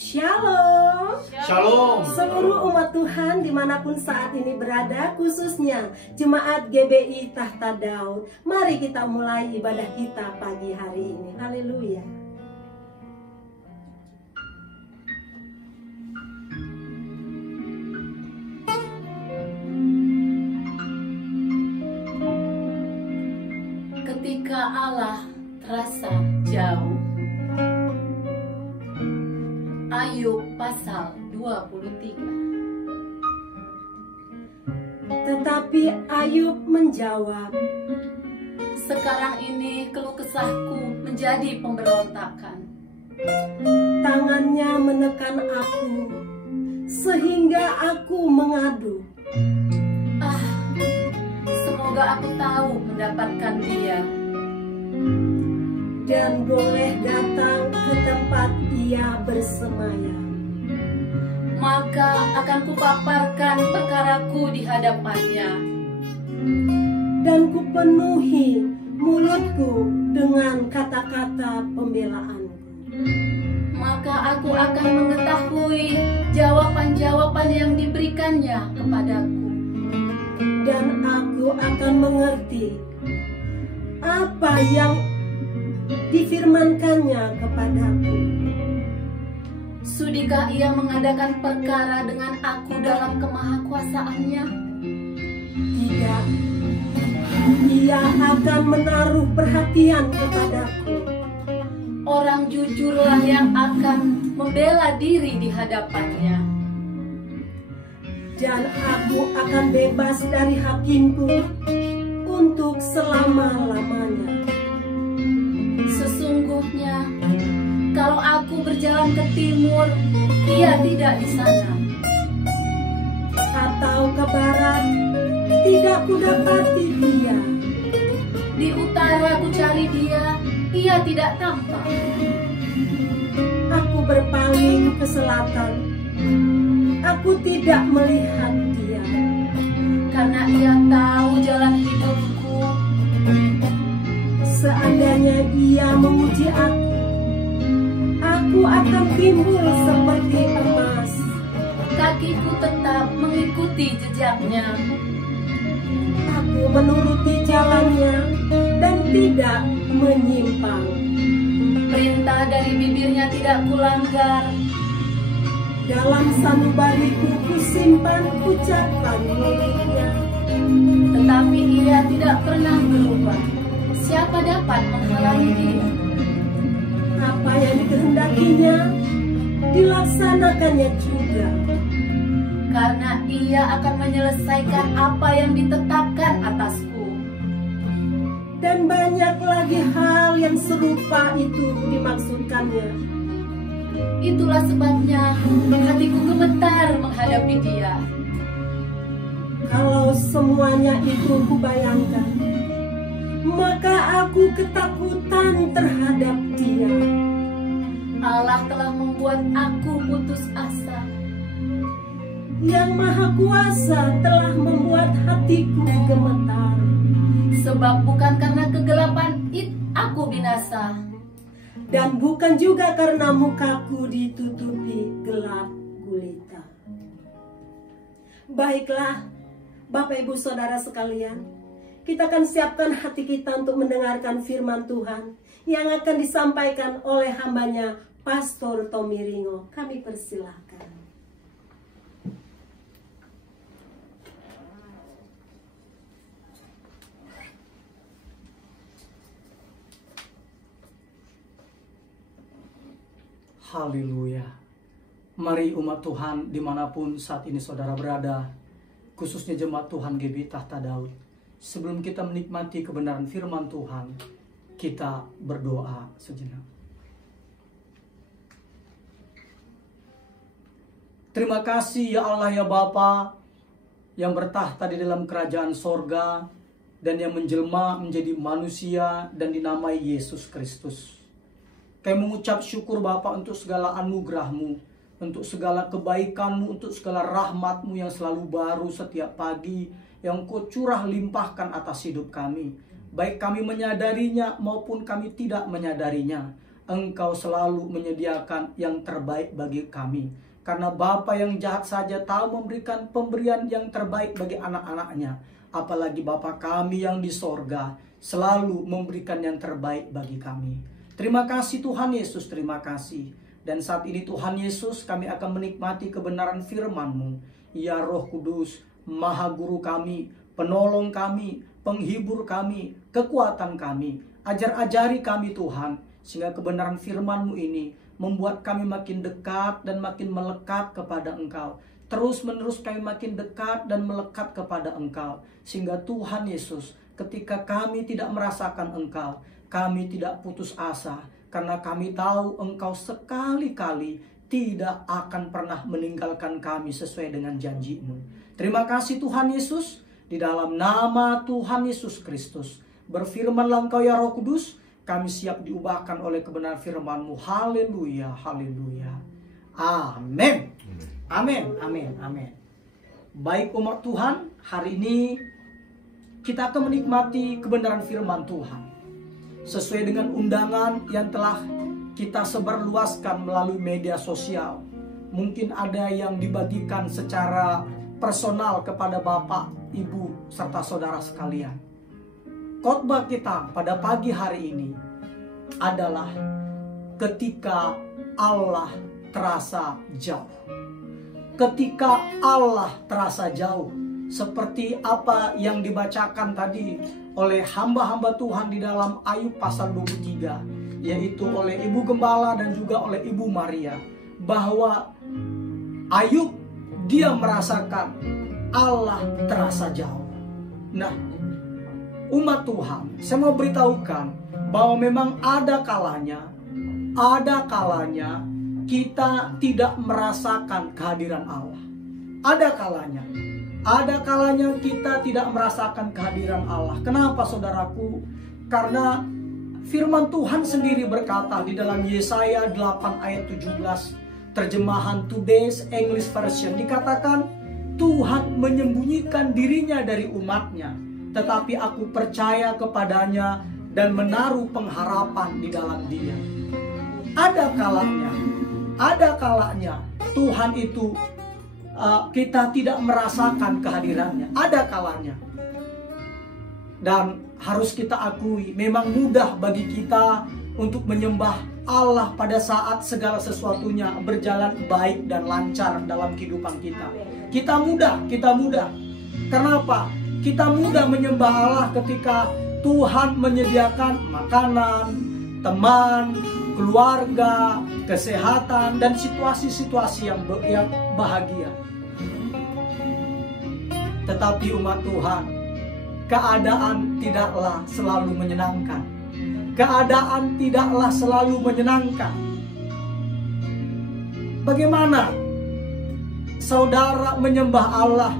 Shalom. Shalom. Seluruh umat Tuhan dimanapun saat ini berada, khususnya Jemaat GBI Tahta Daud. Mari kita mulai ibadah kita pagi hari ini. Haleluya. Ketika Allah terasa jauh. Ayub pasal 23. Tetapi Ayub menjawab, sekarang ini keluh kesahku menjadi pemberontakan. tangannya menekan aku, sehingga aku mengadu. Semoga aku tahu mendapatkan dia. Dan boleh datang ke tempat ia bersemayam. Maka akan kupaparkan perkaraku di hadapannya. Dan kupenuhi mulutku dengan kata-kata pembelaanku. Maka aku akan mengetahui jawaban-jawaban yang diberikannya kepadaku. Dan aku akan mengerti apa yang difirmankannya kepadaku. Sudikah ia mengadakan perkara dengan aku dalam kemahakuasaannya? Tidak, ia akan menaruh perhatian kepadaku. Orang jujurlah yang akan membela diri di hadapannya. Dan aku akan bebas dari hakimku untuk selama-lamanya. Sesungguhnya, kalau aku berjalan ke timur, ia tidak di sana. Atau ke barat, tidak kudapati dia. Di utara ku cari dia, ia tidak tampak. Aku berpaling ke selatan, aku tidak melihat dia. Karena ia tahu jalan hidupku. Seandainya ia memuji aku akan timbul seperti emas. Kakiku tetap mengikuti jejaknya. Aku menuruti jalannya dan tidak menyimpang. Perintah dari bibirnya tidak kulanggar. Dalam sanubariku kusimpan ucapan mulutnya. Tetapi ia tidak pernah berubah. Siapa dapat menghalangi dia? Apa yang dikehendakinya dilaksanakannya juga. Karena ia akan menyelesaikan apa yang ditetapkan atasku. Dan banyak lagi hal yang serupa itu dimaksudkannya. Itulah sebabnya hatiku gemetar menghadapi dia. Kalau semuanya itu kubayangkan, maka aku ketakutan terhadap dia. Allah telah membuat aku putus asa. Yang Maha Kuasa telah membuat hatiku gemetar. Sebab bukan karena kegelapan aku binasa. Dan bukan juga karena mukaku ditutupi gelap gulita. Baiklah, Bapak Ibu Saudara sekalian, kita akan siapkan hati kita untuk mendengarkan firman Tuhan yang akan disampaikan oleh hambanya Pastor Tommy Ringo. Kami persilahkan. Haleluya. Mari umat Tuhan dimanapun saat ini saudara berada, khususnya jemaat Tuhan GBI Tahta Daud. Sebelum kita menikmati kebenaran firman Tuhan, kita berdoa sejenak. Terima kasih ya Allah ya Bapa yang bertahta di dalam kerajaan sorga dan yang menjelma menjadi manusia dan dinamai Yesus Kristus. Kami mengucap syukur Bapa untuk segala anugerah-Mu, untuk segala kebaikan-Mu, untuk segala rahmat-Mu yang selalu baru setiap pagi, yang Kau curah limpahkan atas hidup kami. Baik kami menyadarinya maupun kami tidak menyadarinya. Engkau selalu menyediakan yang terbaik bagi kami. Karena Bapa yang jahat saja tahu memberikan pemberian yang terbaik bagi anak-anaknya. Apalagi Bapa kami yang di sorga selalu memberikan yang terbaik bagi kami. Terima kasih Tuhan Yesus, terima kasih. Dan saat ini Tuhan Yesus, kami akan menikmati kebenaran firman-Mu. Ya Roh Kudus, Maha Guru kami, penolong kami, penghibur kami, kekuatan kami. Ajar-ajari kami Tuhan, sehingga kebenaran firman-Mu ini membuat kami makin dekat dan makin melekat kepada Engkau. Terus menerus kami makin dekat dan melekat kepada Engkau. Sehingga Tuhan Yesus, ketika kami tidak merasakan Engkau, kami tidak putus asa. Karena kami tahu Engkau sekali-kali tidak akan pernah meninggalkan kami sesuai dengan janji-Mu. Terima kasih Tuhan Yesus. Di dalam nama Tuhan Yesus Kristus, berfirmanlah Engkau ya Roh Kudus, kami siap diubahkan oleh kebenaran firman-Mu. Haleluya, haleluya. Amin. Amin, amin, amin. Baik umat Tuhan, hari ini kita akan menikmati kebenaran firman Tuhan. Sesuai dengan undangan yang telah kita sebarluaskan melalui media sosial. Mungkin ada yang dibagikan secara personal kepada Bapak, Ibu, serta saudara sekalian. Khotbah kita pada pagi hari ini adalah ketika Allah terasa jauh. Ketika Allah terasa jauh, seperti apa yang dibacakan tadi oleh hamba-hamba Tuhan di dalam Ayub pasal 23, yaitu oleh Ibu Gembala dan juga oleh Ibu Maria, bahwa Ayub dia merasakan Allah terasa jauh. Nah, umat Tuhan, saya mau beritahukan bahwa memang ada kalanya kita tidak merasakan kehadiran Allah. Ada kalanya kita tidak merasakan kehadiran Allah. Kenapa saudaraku? Karena firman Tuhan sendiri berkata di dalam Yesaya 8 ayat 17, terjemahan Today's English Version, dikatakan Tuhan menyembunyikan dirinya dari umatnya, tetapi aku percaya kepadanya dan menaruh pengharapan di dalam Dia. Ada kalanya Tuhan itu kita tidak merasakan kehadirannya. Ada kalanya. Dan harus kita akui, memang mudah bagi kita untuk menyembah Allah pada saat segala sesuatunya berjalan baik dan lancar dalam kehidupan kita. Kita mudah. Kenapa? Kita mudah menyembah Allah ketika Tuhan menyediakan makanan, teman, keluarga, kesehatan, dan situasi-situasi yang bahagia. Tetapi umat Tuhan, keadaan tidaklah selalu menyenangkan. Bagaimana saudara menyembah Allah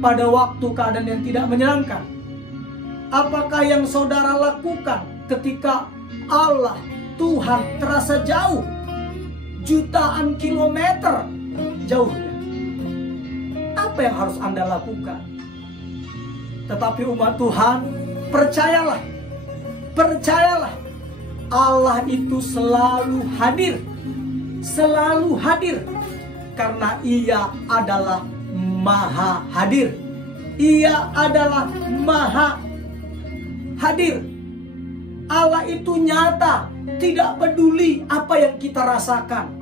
pada waktu keadaan yang tidak menyenangkan? Apakah yang saudara lakukan ketika Allah, Tuhan terasa jauh, jutaan kilometer jauhnya? Apa yang harus Anda lakukan? Tetapi umat Tuhan, percayalah, Allah itu selalu hadir, karena Ia adalah Maha Hadir. Ia adalah Maha Hadir. Allah itu nyata, tidak peduli apa yang kita rasakan.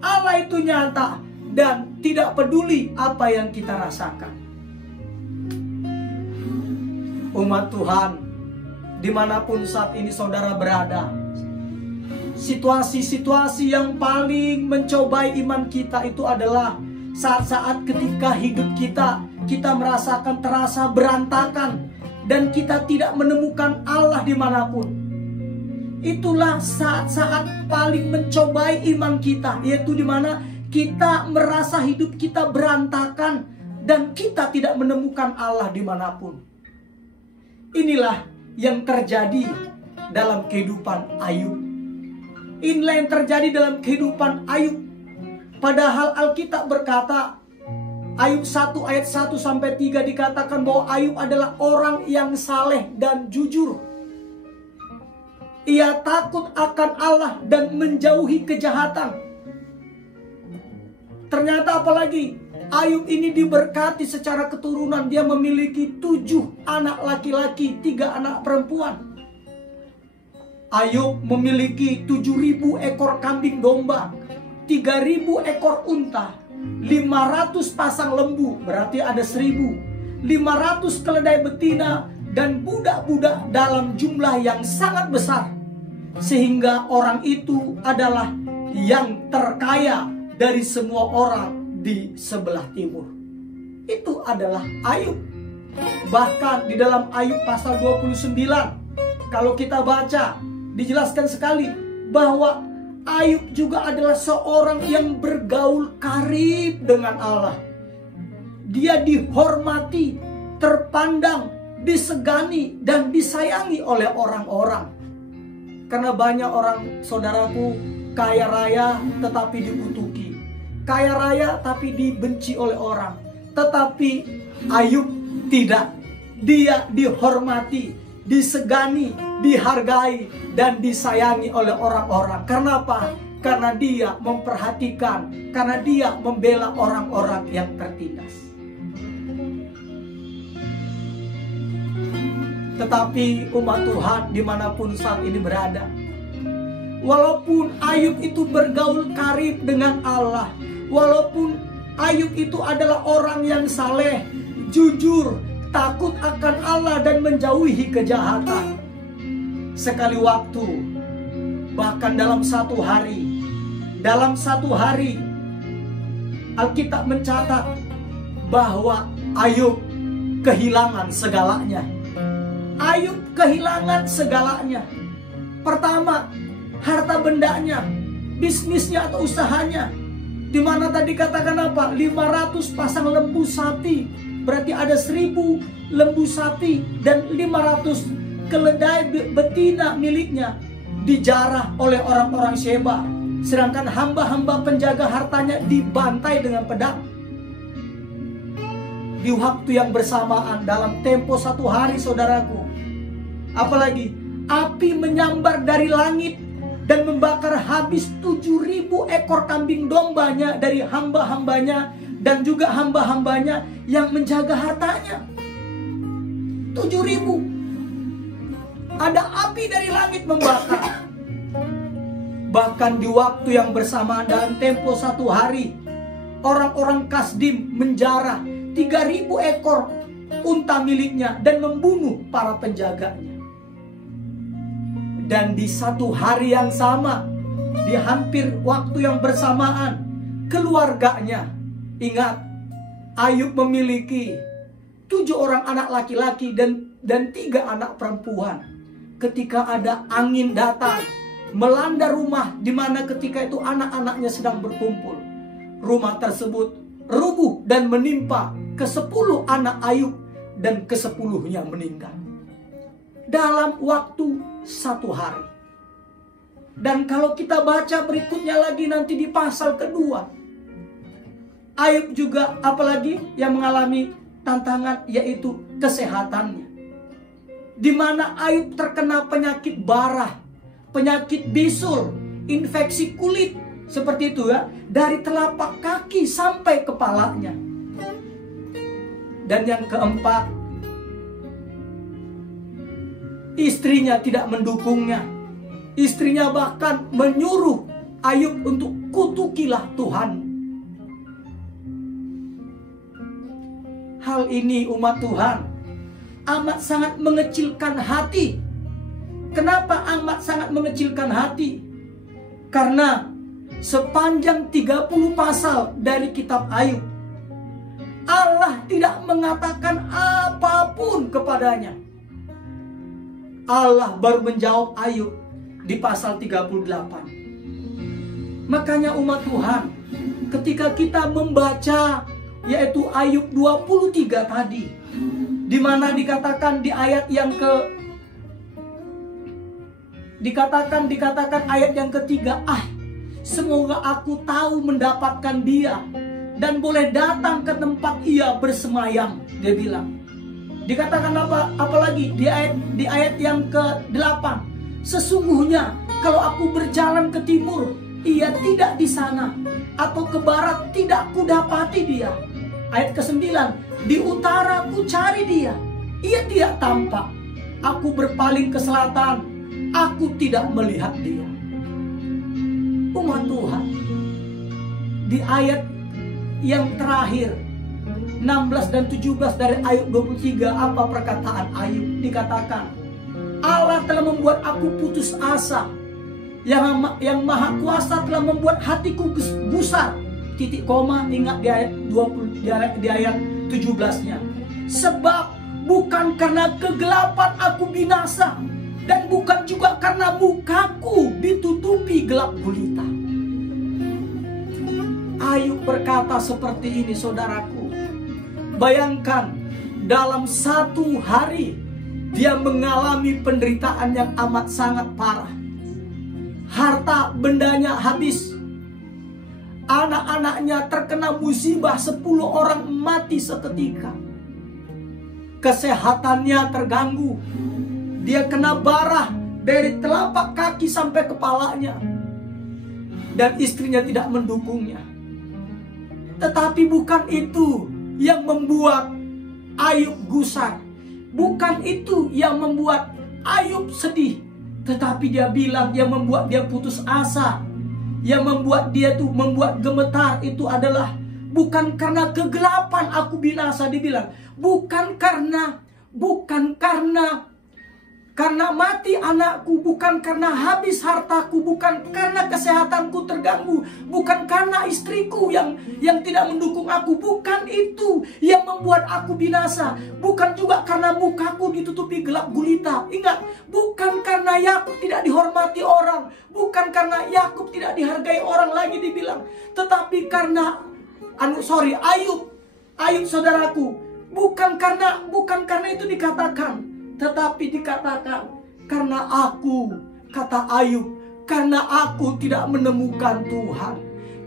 Allah itu nyata dan tidak peduli apa yang kita rasakan. Umat Tuhan, dimanapun saat ini saudara berada, situasi-situasi yang paling mencobai iman kita itu adalah saat-saat ketika hidup kita merasakan terasa berantakan dan kita tidak menemukan Allah dimanapun. Itulah saat-saat paling mencobai iman kita, yaitu dimana kita merasa hidup kita berantakan dan kita tidak menemukan Allah dimanapun. Inilah yang terjadi dalam kehidupan Ayub. Inilah yang terjadi dalam kehidupan Ayub. Padahal Alkitab berkata, Ayub 1 ayat 1-3 dikatakan bahwa Ayub adalah orang yang saleh dan jujur. Ia takut akan Allah dan menjauhi kejahatan. Ternyata apalagi? Ayub ini diberkati secara keturunan. Dia memiliki 7 anak laki-laki, 3 anak perempuan. Ayub memiliki 7.000 ekor kambing domba, 3.000 ekor unta, 500 pasang lembu, berarti ada 1.000, 500 keledai betina, dan budak-budak dalam jumlah yang sangat besar. Sehingga orang itu adalah yang terkaya dari semua orang di sebelah timur. Itu adalah Ayub. Bahkan di dalam Ayub pasal 29, kalau kita baca, dijelaskan sekali bahwa Ayub juga adalah seorang yang bergaul karib dengan Allah. Dia dihormati, terpandang, disegani, dan disayangi oleh orang-orang. Karena banyak orang, saudaraku, kaya raya tetapi dikutuki, kaya raya tapi dibenci oleh orang. Tetapi Ayub tidak. Dia dihormati, disegani, dihargai, dan disayangi oleh orang-orang. Karena apa? Karena dia memperhatikan, karena dia membela orang-orang yang tertindas. Tetapi umat Tuhan dimanapun saat ini berada, walaupun Ayub itu bergaul karib dengan Allah, walaupun Ayub itu adalah orang yang saleh, jujur, takut akan Allah dan menjauhi kejahatan, sekali waktu, bahkan dalam satu hari, Alkitab mencatat bahwa Ayub kehilangan segalanya. Ayub kehilangan segalanya. Pertama, harta bendanya, bisnisnya atau usahanya. Di mana tadi katakan apa? 500 pasang lembu sapi. Berarti ada 1.000 lembu sapi dan 500 keledai betina miliknya dijarah oleh orang-orang Sheba. Sedangkan hamba-hamba penjaga hartanya dibantai dengan pedang. Di waktu yang bersamaan, dalam tempo satu hari, saudaraku, apalagi api menyambar dari langit dan membakar habis 7.000 ekor kambing dombanya dari hamba-hambanya dan juga hamba-hambanya yang menjaga hartanya. 7.000. Ada api dari langit membakar. Bahkan di waktu yang bersamaan dalam tempo satu hari, orang-orang Kasdim menjarah 3.000 ekor unta miliknya dan membunuh para penjaganya. Dan di satu hari yang sama, di hampir waktu yang bersamaan, keluarganya, ingat, Ayub memiliki 7 orang anak laki-laki dan 3 anak perempuan. Ketika ada angin datang, melanda rumah di mana ketika itu anak-anaknya sedang berkumpul, rumah tersebut rubuh dan menimpa ke-10 anak Ayub dan ke-10-nya meninggal dalam waktu satu hari. Dan kalau kita baca berikutnya lagi nanti di pasal kedua, Ayub juga apalagi yang mengalami tantangan, yaitu kesehatannya, di mana Ayub terkena penyakit barah, penyakit bisul, infeksi kulit, seperti itu ya, dari telapak kaki sampai kepalanya. Dan yang keempat, istrinya tidak mendukungnya. Istrinya bahkan menyuruh Ayub untuk kutukilah Tuhan. Hal ini umat Tuhan amat sangat mengecilkan hati. Kenapa amat sangat mengecilkan hati? Karena sepanjang 30 pasal dari kitab Ayub, Allah tidak mengatakan apapun kepadanya. Allah baru menjawab Ayub di pasal 38. Makanya umat Tuhan, ketika kita membaca yaitu Ayub 23 tadi, di mana dikatakan di ayat yang dikatakan ayat yang ketiga, semoga aku tahu mendapatkan dia dan boleh datang ke tempat ia bersemayam, dia bilang. Dikatakan apalagi di ayat yang ke-8, Sesungguhnya kalau aku berjalan ke timur, ia tidak di sana, atau ke barat, tidak kudapati dia. Ayat ke-9, di utara ku cari dia, ia tidak tampak. Aku berpaling ke selatan, aku tidak melihat dia. Umat Tuhan, di ayat yang terakhir 16 dan 17 dari Ayub 23, apa perkataan Ayub? Dikatakan, Allah telah membuat aku putus asa, yang maha kuasa telah membuat hatiku gusar. Titik koma, ingat di ayat 20, di ayat 17-nya. Sebab bukan karena kegelapan aku binasa, dan bukan juga karena mukaku ditutupi gelap gulita. Ayub berkata seperti ini, saudaraku. Bayangkan, dalam satu hari dia mengalami penderitaan yang amat sangat parah. Harta bendanya habis. Anak-anaknya terkena musibah, 10 orang mati seketika. Kesehatannya terganggu. Dia kena bara dari telapak kaki sampai kepalanya. Dan istrinya tidak mendukungnya. Tetapi bukan itu yang membuat Ayub gusar. Bukan itu yang membuat Ayub sedih. Tetapi dia bilang, yang membuat dia putus asa, yang membuat dia tuh membuat gemetar, itu adalah bukan karena kegelapan aku binasa. Dia bilang, bukan karena mati anakku, bukan karena habis hartaku, bukan karena kesehatanku terganggu, bukan karena istriku yang tidak mendukung aku, bukan itu yang membuat aku binasa, bukan juga karena mukaku ditutupi gelap gulita. Ingat, bukan karena Yakub tidak dihormati orang, bukan karena Yakub tidak dihargai orang lagi dibilang, tetapi karena Ayub saudaraku, bukan karena itu dikatakan. Tetapi dikatakan, karena aku, kata Ayub, karena aku tidak menemukan Tuhan.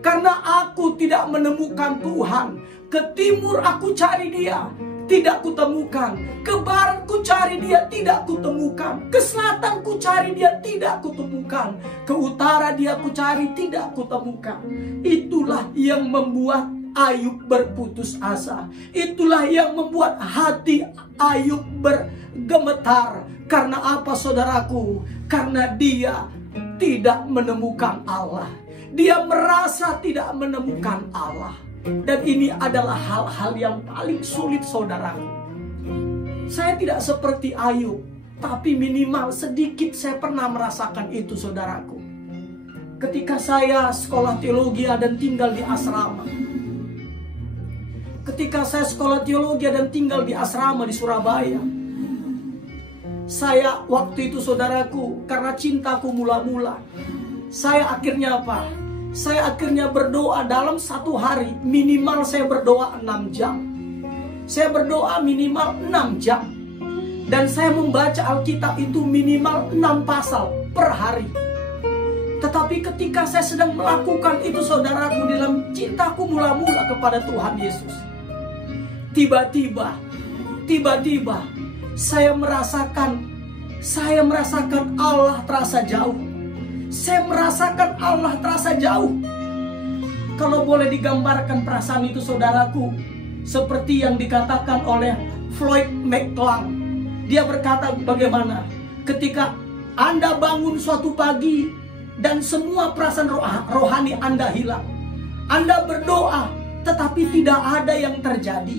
Karena aku tidak menemukan Tuhan. Ke timur aku cari dia, tidak kutemukan. Ke barat ku cari dia, tidak kutemukan. Ke selatan ku cari dia, tidak kutemukan. Ke utara dia ku cari, tidak kutemukan. Itulah yang membuat Ayub berputus asa. Itulah yang membuat hati Ayub bergemetar. Karena apa, saudaraku? Karena dia tidak menemukan Allah. Dia merasa tidak menemukan Allah. Dan ini adalah hal-hal yang paling sulit, saudaraku. Saya tidak seperti Ayub, tapi minimal sedikit saya pernah merasakan itu, saudaraku. Ketika saya sekolah teologi dan tinggal di asrama. Ketika saya sekolah teologi dan tinggal di asrama di Surabaya, saya waktu itu, saudaraku, karena cintaku mula-mula, saya akhirnya apa? Saya akhirnya berdoa dalam satu hari, minimal saya berdoa 6 jam. Saya berdoa minimal 6 jam. Dan saya membaca Alkitab itu minimal 6 pasal per hari. Tetapi ketika saya sedang melakukan itu, saudaraku, dalam cintaku mula-mula kepada Tuhan Yesus, tiba-tiba saya merasakan Allah terasa jauh. Saya merasakan Allah terasa jauh. Kalau boleh digambarkan perasaan itu, saudaraku, seperti yang dikatakan oleh Floyd McClung. Dia berkata bagaimana ketika Anda bangun suatu pagi dan semua perasaan rohani Anda hilang. Anda berdoa tetapi tidak ada yang terjadi.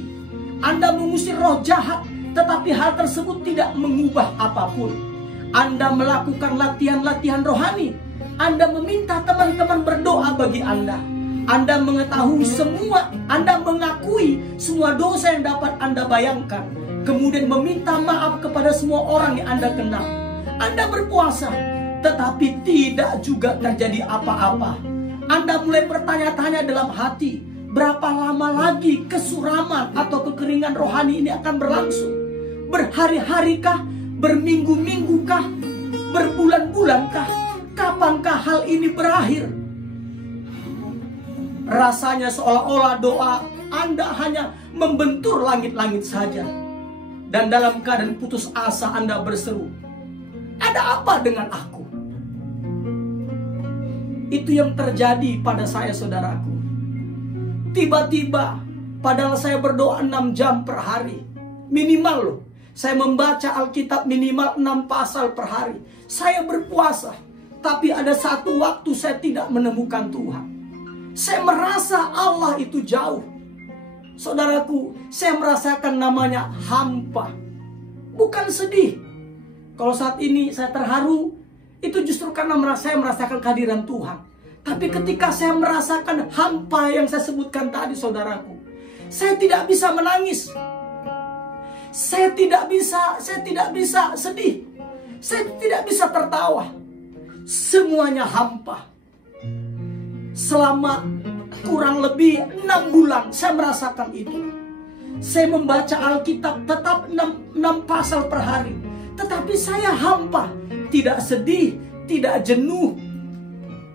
Anda mengusir roh jahat, tetapi hal tersebut tidak mengubah apapun. Anda melakukan latihan-latihan rohani. Anda meminta teman-teman berdoa bagi Anda. Anda mengetahui Anda mengakui semua dosa yang dapat Anda bayangkan. Kemudian meminta maaf kepada semua orang yang Anda kenal. Anda berpuasa, tetapi tidak juga terjadi apa-apa. Anda mulai bertanya-tanya dalam hati, berapa lama lagi kesuraman atau kekeringan rohani ini akan berlangsung? Berhari-harikah? Berminggu-minggukah? Berbulan-bulankah? Kapankah hal ini berakhir? Rasanya seolah-olah doa Anda hanya membentur langit-langit saja. Dan dalam keadaan putus asa Anda berseru, Ada apa dengan aku? Itu yang terjadi pada saya, saudaraku. Tiba-tiba, padahal saya berdoa 6 jam per hari. Minimal loh. Saya membaca Alkitab minimal 6 pasal per hari. Saya berpuasa. Tapi ada satu waktu saya tidak menemukan Tuhan. Saya merasa Allah itu jauh. Saudaraku, saya merasakan namanya hampa. Bukan sedih. Kalau saat ini saya terharu, itu justru karena saya merasakan kehadiran Tuhan. Tapi ketika saya merasakan hampa yang saya sebutkan tadi, saudaraku, saya tidak bisa menangis. Saya tidak bisa sedih. Saya tidak bisa tertawa. Semuanya hampa. Selama kurang lebih 6 bulan saya merasakan itu. Saya membaca Alkitab tetap 6 pasal per hari. Tetapi saya hampa. Tidak sedih, tidak jenuh,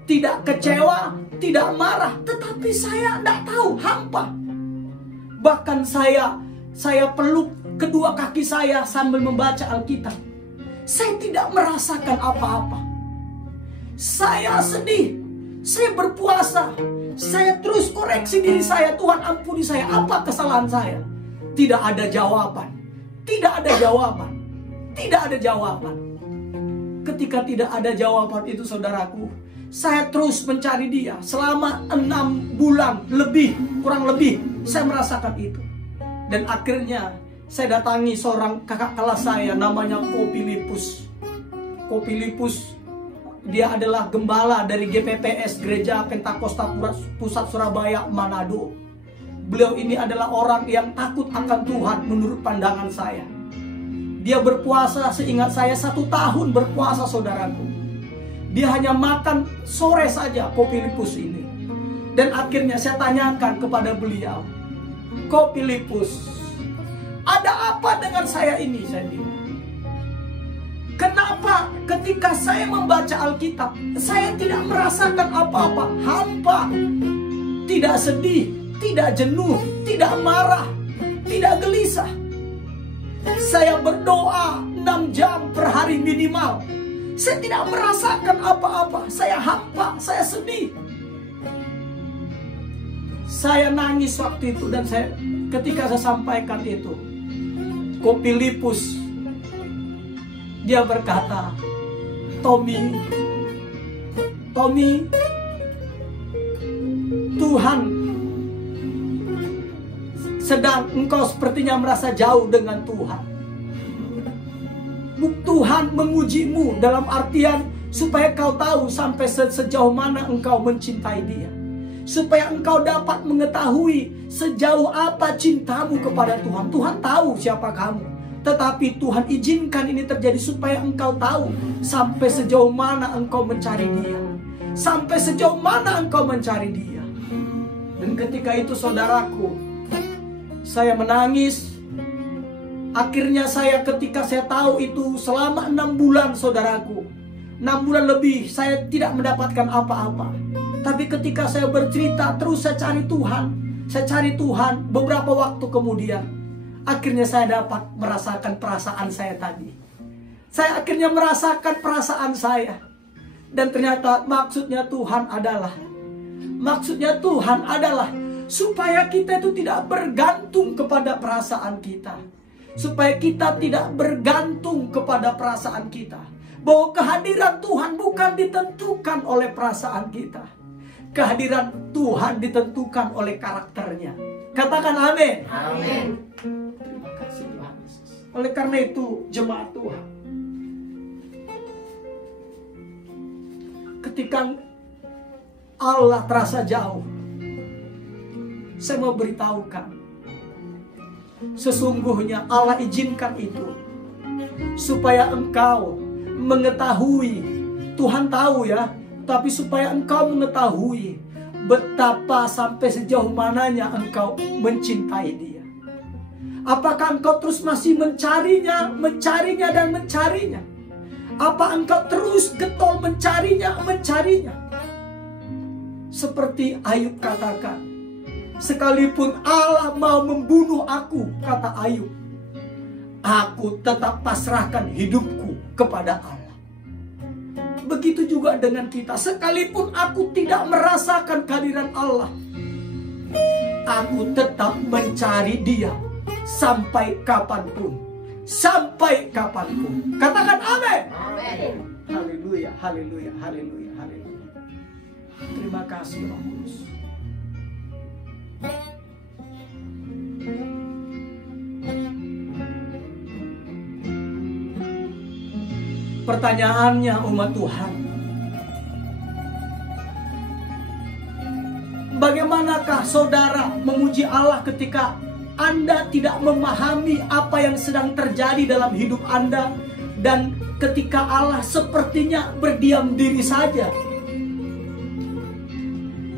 tidak kecewa, tidak marah. Tetapi saya tidak tahu, hampa. Bahkan saya peluk kedua kaki saya sambil membaca Alkitab. Saya tidak merasakan apa-apa. Saya sedih. Saya berpuasa. Saya terus koreksi diri saya. Tuhan ampuni saya. Apa kesalahan saya? Tidak ada jawaban. Tidak ada jawaban. Tidak ada jawaban. Ketika tidak ada jawaban itu, saudaraku, saya terus mencari Dia. Selama 6 bulan lebih, kurang lebih, saya merasakan itu. Dan akhirnya saya datangi seorang kakak kelas saya, namanya Ko Filipus. Ko Filipus, dia adalah gembala dari GPPS, Gereja Pentakosta Pusat Surabaya, Manado. Beliau ini adalah orang yang takut akan Tuhan menurut pandangan saya. Dia berpuasa, seingat saya 1 tahun berpuasa, saudaraku. Dia hanya makan sore saja, Ko Filipus ini. Dan akhirnya saya tanyakan kepada beliau, Ko Filipus, ada apa dengan saya ini? Saya bilang, kenapa ketika saya membaca Alkitab, saya tidak merasakan apa-apa, hampa, tidak sedih, tidak jenuh, tidak marah, tidak gelisah. Saya berdoa 6 jam per hari minimal. Saya tidak merasakan apa-apa. Saya hampa, saya sedih. Saya nangis waktu itu. Dan ketika saya sampaikan itu, Ko Filipus, dia berkata, Tommy, Tuhan sedang engkau sepertinya merasa jauh dengan Tuhan. Tuhan mengujimu dalam artian supaya kau tahu sampai sejauh mana engkau mencintai Dia. Supaya engkau dapat mengetahui sejauh apa cintamu kepada Tuhan. Tuhan tahu siapa kamu. Tetapi Tuhan izinkan ini terjadi supaya engkau tahu sampai sejauh mana engkau mencari Dia. Sampai sejauh mana engkau mencari Dia. Dan ketika itu, saudaraku, saya menangis. Akhirnya ketika saya tahu itu selama 6 bulan, saudaraku, 6 bulan lebih saya tidak mendapatkan apa-apa. Tapi ketika saya bercerita terus, saya cari Tuhan, beberapa waktu kemudian, akhirnya saya dapat merasakan perasaan saya tadi. Saya akhirnya merasakan perasaan saya. Dan ternyata maksudnya Tuhan adalah supaya kita itu tidak bergantung kepada perasaan kita. Supaya kita tidak bergantung kepada perasaan kita. Bahwa kehadiran Tuhan bukan ditentukan oleh perasaan kita. Kehadiran Tuhan ditentukan oleh karakternya. Katakan amin. Amin. Terima kasih Tuhan Yesus. Oleh karena itu, jemaat Tuhan, ketika Allah terasa jauh, saya mau beritahukan, sesungguhnya Allah izinkan itu supaya engkau mengetahui. Tuhan tahu ya, tapi supaya engkau mengetahui betapa sampai sejauh mananya engkau mencintai Dia. Apakah engkau terus masih mencarinya dan mencarinya? Apa engkau terus getol mencarinya? Seperti Ayub katakan, sekalipun Allah mau membunuh aku, kata Ayub, aku tetap pasrahkan hidupku kepada Allah. Begitu juga dengan kita. Sekalipun aku tidak merasakan kehadiran Allah, aku tetap mencari Dia sampai kapanpun. Sampai kapanpun. Katakan amin. Amin. Haleluya, haleluya, haleluya, haleluya. Terima kasih Roh Kudus. Pertanyaannya umat Tuhan, bagaimanakah saudara memuji Allah ketika Anda tidak memahami apa yang sedang terjadi dalam hidup Anda, dan ketika Allah sepertinya berdiam diri saja?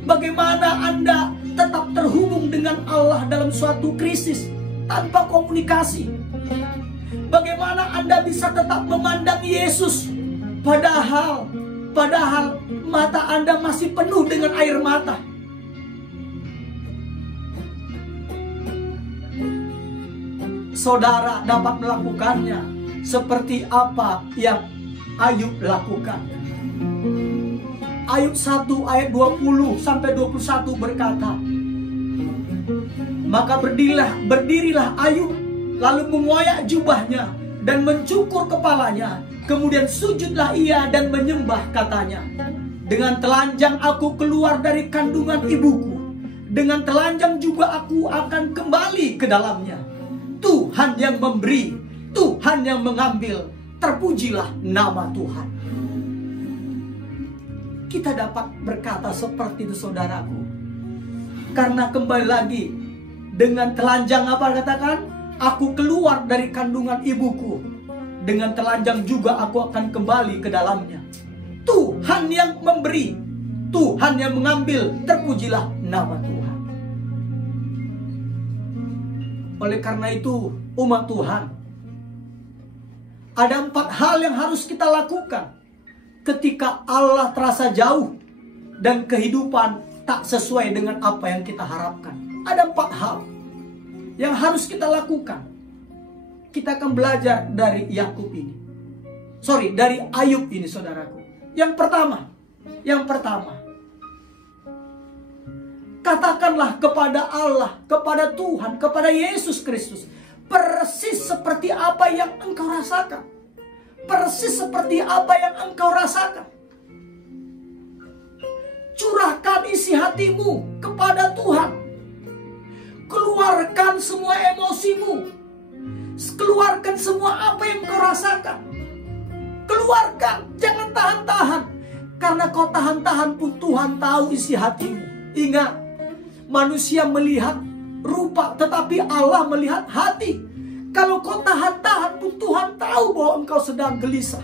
Bagaimana Anda tetap terhubung dengan Allah dalam suatu krisis tanpa komunikasi? Bagaimana Anda bisa tetap memandang Yesus padahal mata Anda masih penuh dengan air mata? Saudara dapat melakukannya seperti apa yang Ayub lakukan. Ayub 1 ayat 20 sampai 21 berkata, maka berdirilah Ayub, lalu mengoyak jubahnya dan mencukur kepalanya. Kemudian sujudlah ia dan menyembah, katanya, dengan telanjang aku keluar dari kandungan ibuku, dengan telanjang juga aku akan kembali ke dalamnya. Tuhan yang memberi, Tuhan yang mengambil, terpujilah nama Tuhan. Kita dapat berkata seperti itu, saudaraku, karena kembali lagi, dengan telanjang apa katakan? Aku keluar dari kandungan ibuku, dengan telanjang juga aku akan kembali ke dalamnya. Tuhan yang memberi, Tuhan yang mengambil, terpujilah nama Tuhan. Oleh karena itu, umat Tuhan, ada 4 hal yang harus kita lakukan ketika Allah terasa jauh dan kehidupan tak sesuai dengan apa yang kita harapkan. Ada 4 hal yang harus kita lakukan. Kita akan belajar dari dari Ayub ini, saudaraku. Yang pertama, katakanlah kepada Allah, kepada Tuhan, kepada Yesus Kristus, persis seperti apa yang engkau rasakan. Persis seperti apa yang engkau rasakan. Curahkan isi hatimu kepada Tuhan. Keluarkan semua emosimu. Keluarkan semua apa yang engkau rasakan. Keluarkan, jangan tahan-tahan. Karena kau tahan-tahan pun Tuhan tahu isi hatimu. Ingat, manusia melihat rupa, tetapi Allah melihat hati. Kalau kau tahan-tahan pun Tuhan tahu bahwa engkau sedang gelisah.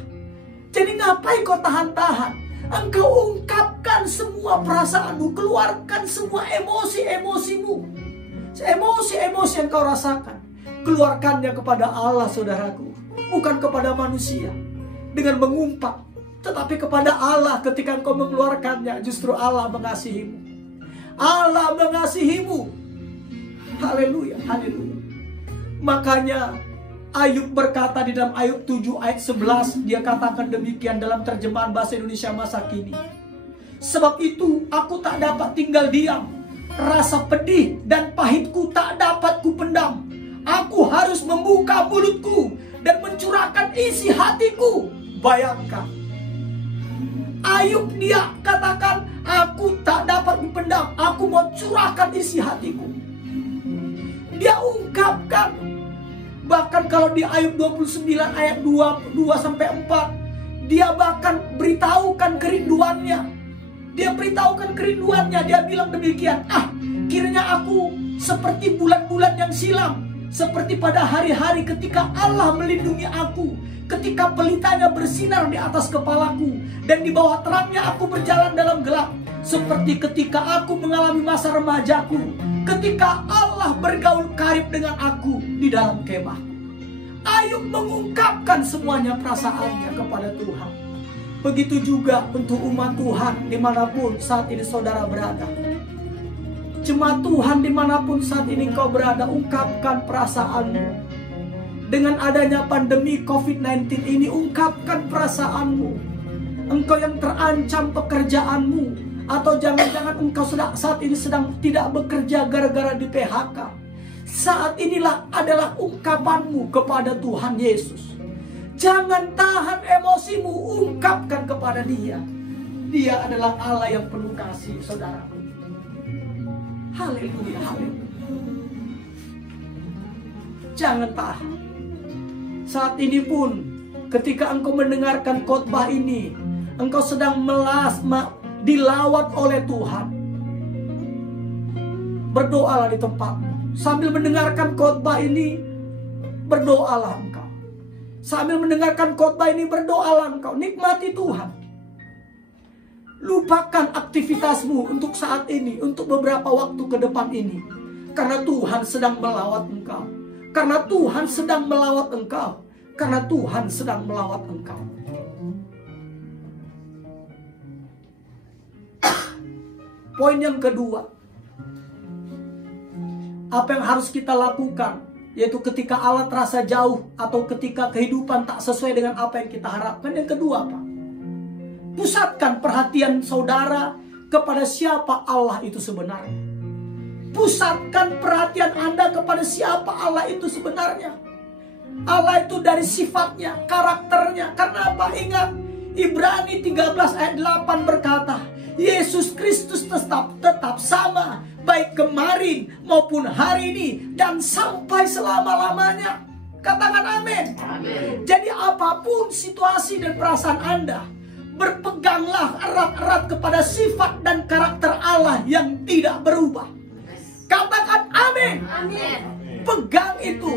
Jadi ngapain kau tahan-tahan? Engkau ungkapkan semua perasaanmu, keluarkan semua emosi-emosimu. Emosi-emosi yang kau rasakan, keluarkannya kepada Allah, saudaraku, bukan kepada manusia dengan mengumpat, tetapi kepada Allah. Ketika engkau mengeluarkannya, justru Allah mengasihimu. Allah mengasihimu. Haleluya, haleluya. Makanya Ayub berkata di dalam Ayub 7 ayat 11, dia katakan demikian dalam terjemahan bahasa Indonesia masa kini. Sebab itu aku tak dapat tinggal diam, rasa pedih dan pahitku tak dapat kupendam. Aku harus membuka mulutku dan mencurahkan isi hatiku. Bayangkan, Ayub dia katakan, aku tak dapat kupendam, aku mau curahkan isi hatiku. Dia ungkapkan. Bahkan kalau di Ayub 29 ayat 2-4, dia bahkan beritahukan kerinduannya. Dia beritahukan kerinduannya. Dia bilang demikian, kiranya aku seperti bulan-bulan yang silam, seperti pada hari-hari ketika Allah melindungi aku, ketika pelitanya bersinar di atas kepalaku, dan di bawah terangnya aku berjalan dalam gelap, seperti ketika aku mengalami masa remajaku, ketika Allah bergaul karib dengan aku di dalam kemah. Ayub mengungkapkan semuanya perasaannya kepada Tuhan. Begitu juga untuk umat Tuhan dimanapun saat ini saudara berada. Jemaat Tuhan dimanapun saat ini kau berada, ungkapkan perasaanmu. Dengan adanya pandemi COVID-19 ini, ungkapkan perasaanmu. Engkau yang terancam pekerjaanmu, atau jangan-jangan engkau saat ini sedang tidak bekerja gara-gara di PHK. Saat inilah adalah ungkapanmu kepada Tuhan Yesus. Jangan tahan emosimu, ungkapkan kepada Dia. Dia adalah Allah yang penuh kasih, saudara. Haleluya, haleluya. Jangan tahan. Saat ini pun, ketika engkau mendengarkan khotbah ini, engkau sedang dilawat oleh Tuhan. Berdoalah di tempatmu. Sambil mendengarkan khotbah ini, berdoalah engkau. Sambil mendengarkan khotbah ini, berdoalah engkau. Nikmati Tuhan. Lupakan aktivitasmu untuk saat ini, untuk beberapa waktu ke depan ini. Karena Tuhan sedang melawat engkau. Karena Tuhan sedang melawat engkau. Karena Tuhan sedang melawat engkau. Poin yang kedua, apa yang harus kita lakukan, yaitu ketika Allah terasa jauh atau ketika kehidupan tak sesuai dengan apa yang kita harapkan. Yang kedua apa? Pusatkan perhatian saudara kepada siapa Allah itu sebenarnya. Pusatkan perhatian Anda kepada siapa Allah itu sebenarnya. Allah itu dari sifatnya, karakternya. Karena apa? Ingat, Ibrani 13 ayat 8 berkata, Yesus Kristus tetap sama, baik kemarin maupun hari ini dan sampai selama-lamanya. Katakan amin. Amin. Jadi apapun situasi dan perasaan Anda, berpeganglah erat-erat kepada sifat dan karakter Allah yang tidak berubah. Katakan amin. Amin. Pegang itu.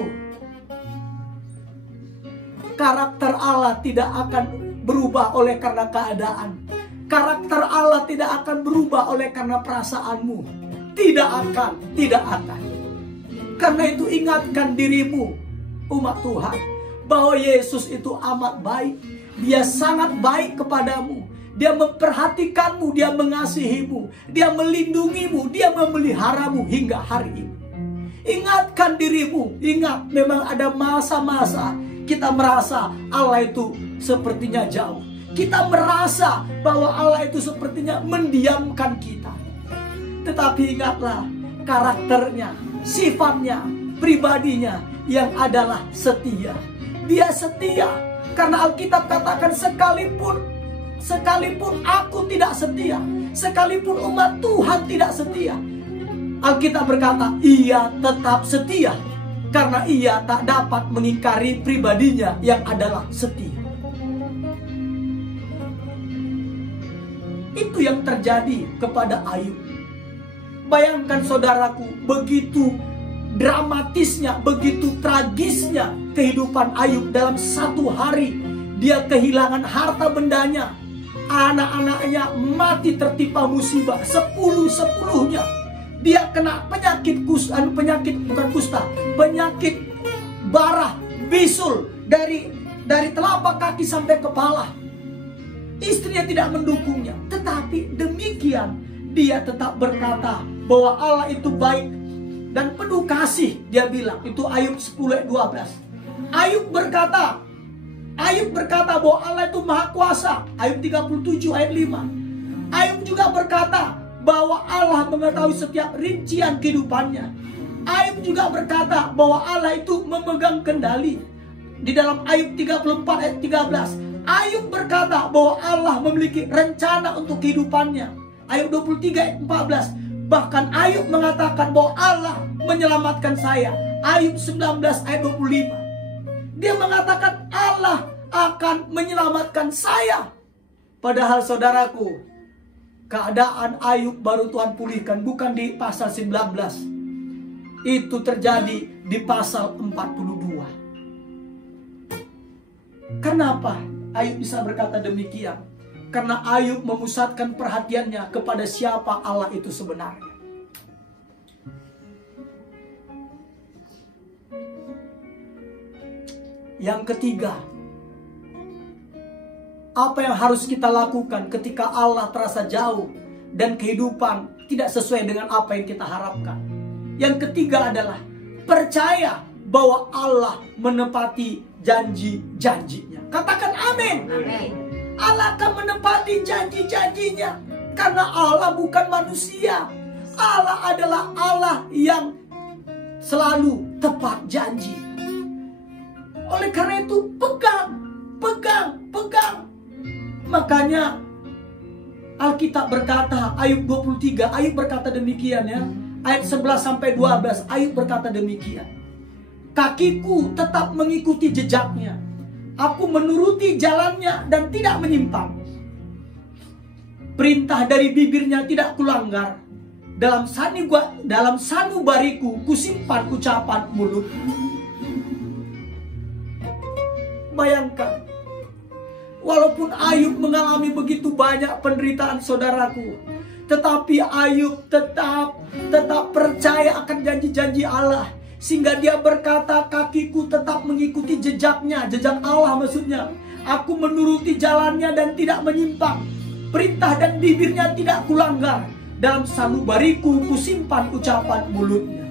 Karakter Allah tidak akan berubah oleh karena keadaan. Karakter Allah tidak akan berubah oleh karena perasaanmu. Tidak akan. Karena itu ingatkan dirimu, umat Tuhan, bahwa Yesus itu amat baik. Dia sangat baik kepadamu. Dia memperhatikanmu, Dia mengasihimu, Dia melindungimu, Dia memeliharamu hingga hari ini. Ingatkan dirimu. Ingat, memang ada masa-masa kita merasa Allah itu sepertinya jauh. Kita merasa bahwa Allah itu sepertinya mendiamkan kita. Tetapi ingatlah, karakternya, sifatnya, pribadinya yang adalah setia. Dia setia. Karena Alkitab katakan sekalipun aku tidak setia, sekalipun umat Tuhan tidak setia, Alkitab berkata, Ia tetap setia. Karena Ia tak dapat mengingkari pribadinya yang adalah setia. Itu yang terjadi kepada Ayub. Bayangkan saudaraku, begitu dramatisnya, begitu tragisnya kehidupan Ayub. Dalam satu hari dia kehilangan harta bendanya, anak-anaknya mati tertimpa musibah, 10-10-nya. Dia kena penyakit penyakit barah, bisul dari telapak kaki sampai kepala. Istrinya tidak mendukungnya, tetapi demikian dia tetap berkata bahwa Allah itu baik dan penuh kasih. Dia bilang, itu Ayub 10 ayat 12. Ayub berkata bahwa Allah itu maha kuasa. Ayub 37 ayat 5. Ayub juga berkata bahwa Allah mengetahui setiap rincian kehidupannya. Ayub juga berkata bahwa Allah itu memegang kendali. Di dalam Ayub 34 ayat 13, Ayub berkata bahwa Allah memiliki rencana untuk kehidupannya. Ayub 23 ayat 14. Bahkan Ayub mengatakan bahwa Allah menyelamatkan saya. Ayub 19 ayat 25. Dia mengatakan Allah akan menyelamatkan saya. Padahal saudaraku, keadaan Ayub baru Tuhan pulihkan, bukan di pasal 19. Itu terjadi di pasal 42. Kenapa Ayub bisa berkata demikian? Karena Ayub memusatkan perhatiannya kepada siapa Allah itu sebenarnya. Yang ketiga, apa yang harus kita lakukan ketika Allah terasa jauh dan kehidupan tidak sesuai dengan apa yang kita harapkan? Yang ketiga adalah percaya bahwa Allah menepati janji-janjinya. Katakan amin. Amin. Allah akan menepati janji-janjinya. Karena Allah bukan manusia. Allah adalah Allah yang selalu tepat janji. Oleh karena itu pegang. Makanya Alkitab berkata, Ayub 23, Ayub berkata demikian ya. Ayat 11 sampai 12, Ayub berkata demikian. Kakiku tetap mengikuti jejaknya. Aku menuruti jalannya dan tidak menyimpang. Perintah dari bibirnya tidak kulanggar. Dalam sanubariku kusimpan ucapan mulut. Bayangkan, walaupun Ayub mengalami begitu banyak penderitaan saudaraku, tetapi Ayub tetap percaya akan janji-janji Allah. Sehingga dia berkata, kakiku tetap mengikuti jejaknya. Jejak Allah maksudnya. Aku menuruti jalannya dan tidak menyimpang. Perintah dan bibirnya tidak kulanggar. Dalam sanubariku kusimpan ucapan mulutnya.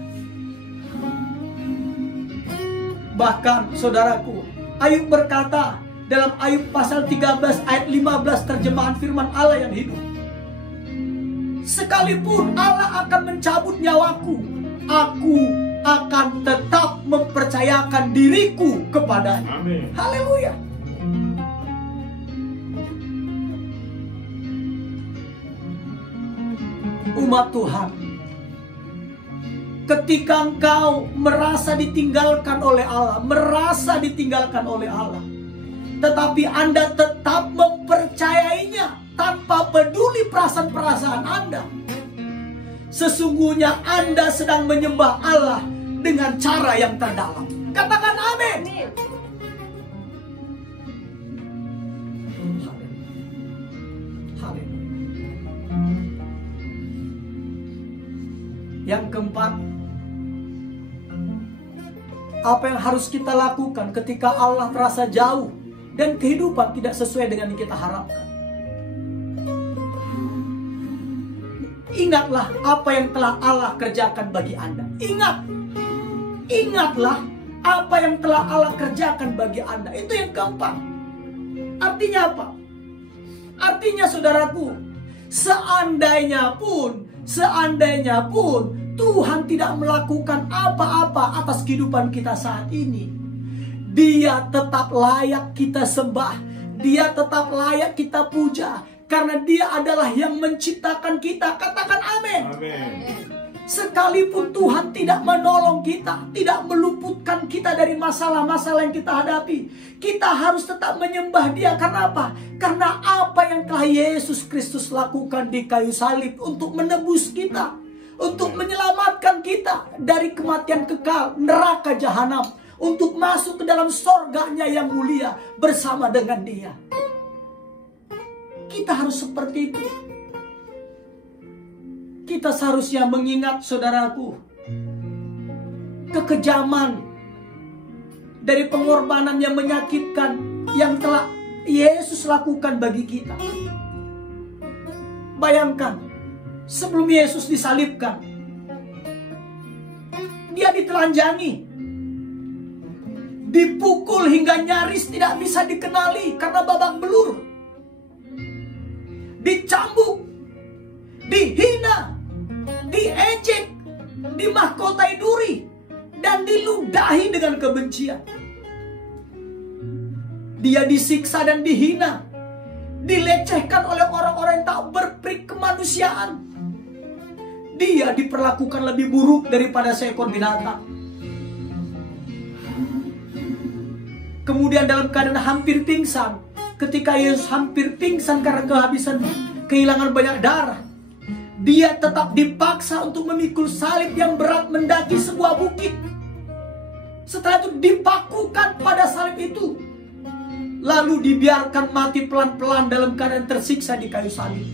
Bahkan saudaraku, Ayub berkata dalam Ayub pasal 13 ayat 15 terjemahan firman Allah yang hidup. Sekalipun Allah akan mencabut nyawaku, aku akan tetap mempercayakan diriku kepadanya. Amin. Haleluya. Umat Tuhan, ketika engkau merasa ditinggalkan oleh Allah, tetapi Anda tetap mempercayainya tanpa peduli perasaan-perasaan Anda, sesungguhnya Anda sedang menyembah Allah dengan cara yang terdalam. Katakan amin. Yang keempat, apa yang harus kita lakukan ketika Allah terasa jauh dan kehidupan tidak sesuai dengan yang kita harapkan? Ingatlah apa yang telah Allah kerjakan bagi Anda. Ingatlah apa yang telah Allah kerjakan bagi Anda. Itu yang keempat. Artinya apa? Artinya saudaraku, seandainya pun Tuhan tidak melakukan apa-apa atas kehidupan kita saat ini, Dia tetap layak kita sembah. Dia tetap layak kita puja. Karena Dia adalah yang menciptakan kita. Katakan amin. Sekalipun Tuhan tidak menolong kita, tidak meluputkan kita dari masalah-masalah yang kita hadapi, kita harus tetap menyembah Dia. Karena apa? Karena apa yang telah Yesus Kristus lakukan di kayu salib untuk menebus kita, untuk menyelamatkan kita dari kematian kekal, neraka jahanam, untuk masuk ke dalam sorganya yang mulia bersama dengan Dia. Kita harus seperti itu. Kita seharusnya mengingat, saudaraku, kekejaman dari pengorbanan yang menyakitkan yang telah Yesus lakukan bagi kita. Bayangkan, sebelum Yesus disalibkan, Dia ditelanjangi, dipukul hingga nyaris tidak bisa dikenali karena babak belur, dicambuk, dihina, diejek, dimahkotai duri, dan diludahi dengan kebencian. Dia disiksa dan dihina, dilecehkan oleh orang-orang yang tak berperi kemanusiaan. Dia diperlakukan lebih buruk daripada seekor binatang. Kemudian dalam keadaan hampir pingsan, ketika Yesus hampir pingsan karena kehilangan banyak darah, Dia tetap dipaksa untuk memikul salib yang berat mendaki sebuah bukit. Setelah itu dipakukan pada salib itu, lalu dibiarkan mati pelan-pelan dalam keadaan tersiksa di kayu salib.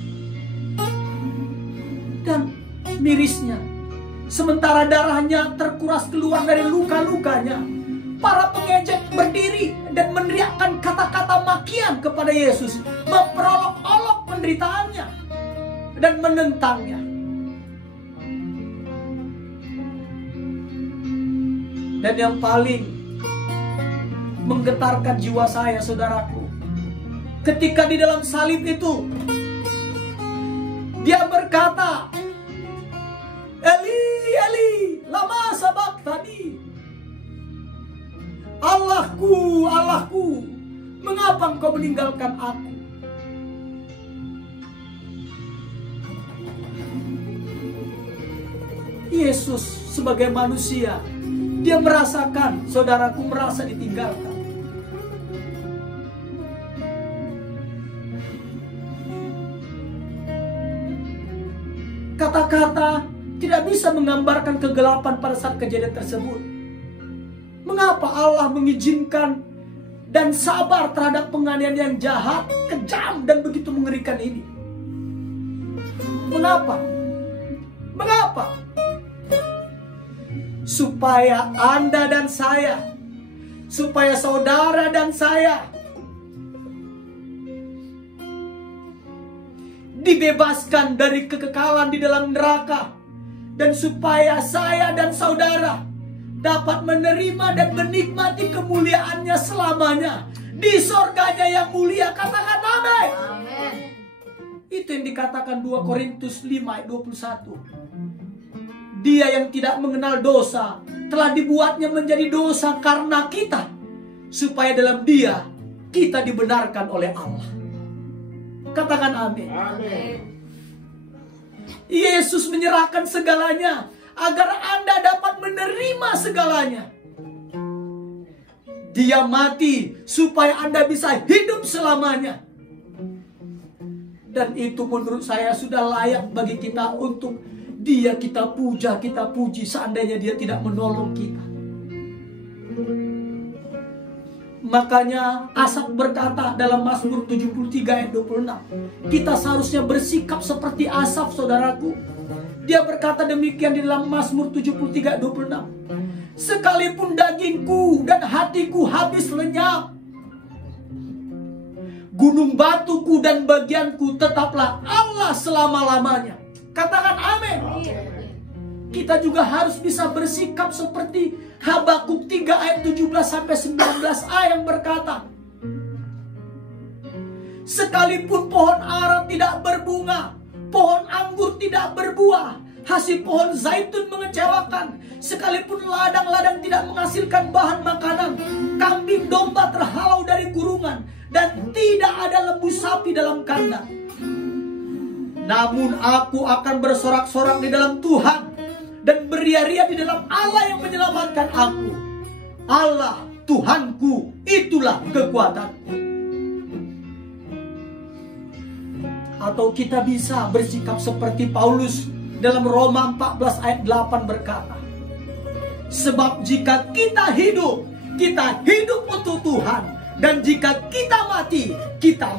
Dan mirisnya, sementara darahnya terkuras keluar dari luka-lukanya, para pengejek berdiri dan meneriakkan kata-kata makian kepada Yesus, memperolok-olok penderitaannya dan menentangnya. Dan yang paling menggetarkan jiwa saya, saudaraku, ketika di dalam salib itu dia berkata, Eli, Eli, lama sabachthani. Allahku, Allahku, mengapa engkau meninggalkan aku? Yesus sebagai manusia, dia merasakan, saudaraku, merasa ditinggalkan. Kata-kata tidak bisa menggambarkan kegelapan pada saat kejadian tersebut. Mengapa Allah mengizinkan dan sabar terhadap penganiayaan yang jahat, kejam, dan begitu mengerikan ini? Mengapa? Mengapa? Supaya Anda dan saya, supaya saudara dan saya dibebaskan dari kekekalan di dalam neraka, dan supaya saya dan saudara dapat menerima dan menikmati kemuliaannya selamanya di sorganya yang mulia. Katakan amin. Amin. Itu yang dikatakan 2 Korintus 5 ayat 21. Dia yang tidak mengenal dosa telah dibuatnya menjadi dosa karena kita, supaya dalam dia kita dibenarkan oleh Allah. Katakan amin. Amin. Yesus menyerahkan segalanya agar Anda dapat menerima segalanya. Dia mati supaya Anda bisa hidup selamanya. Dan itu menurut saya sudah layak bagi kita untuk dia kita puja, kita puji, seandainya dia tidak menolong kita. Makanya Asaf berkata dalam Mazmur 73 ayat 26, kita seharusnya bersikap seperti Asaf, saudaraku. Dia berkata demikian di dalam Mazmur 73 ayat 26, sekalipun dagingku dan hatiku habis lenyap, gunung batuku dan bagianku tetaplah Allah selama-lamanya. Katakan amin. Kita juga harus bisa bersikap seperti Habakuk 3 ayat 17-19a yang berkata, sekalipun pohon ara tidak berbunga, pohon anggur tidak berbuah, hasil pohon zaitun mengecewakan, sekalipun ladang-ladang tidak menghasilkan bahan makanan, kambing domba terhalau dari kurungan, dan tidak ada lembu sapi dalam kandang, namun aku akan bersorak-sorak di dalam Tuhan dan beria-ria di dalam Allah yang menyelamatkan aku. Allah Tuhanku, itulah kekuatanku. Atau kita bisa bersikap seperti Paulus dalam Roma 14 ayat 8 berkata, sebab jika kita hidup untuk Tuhan, dan jika kita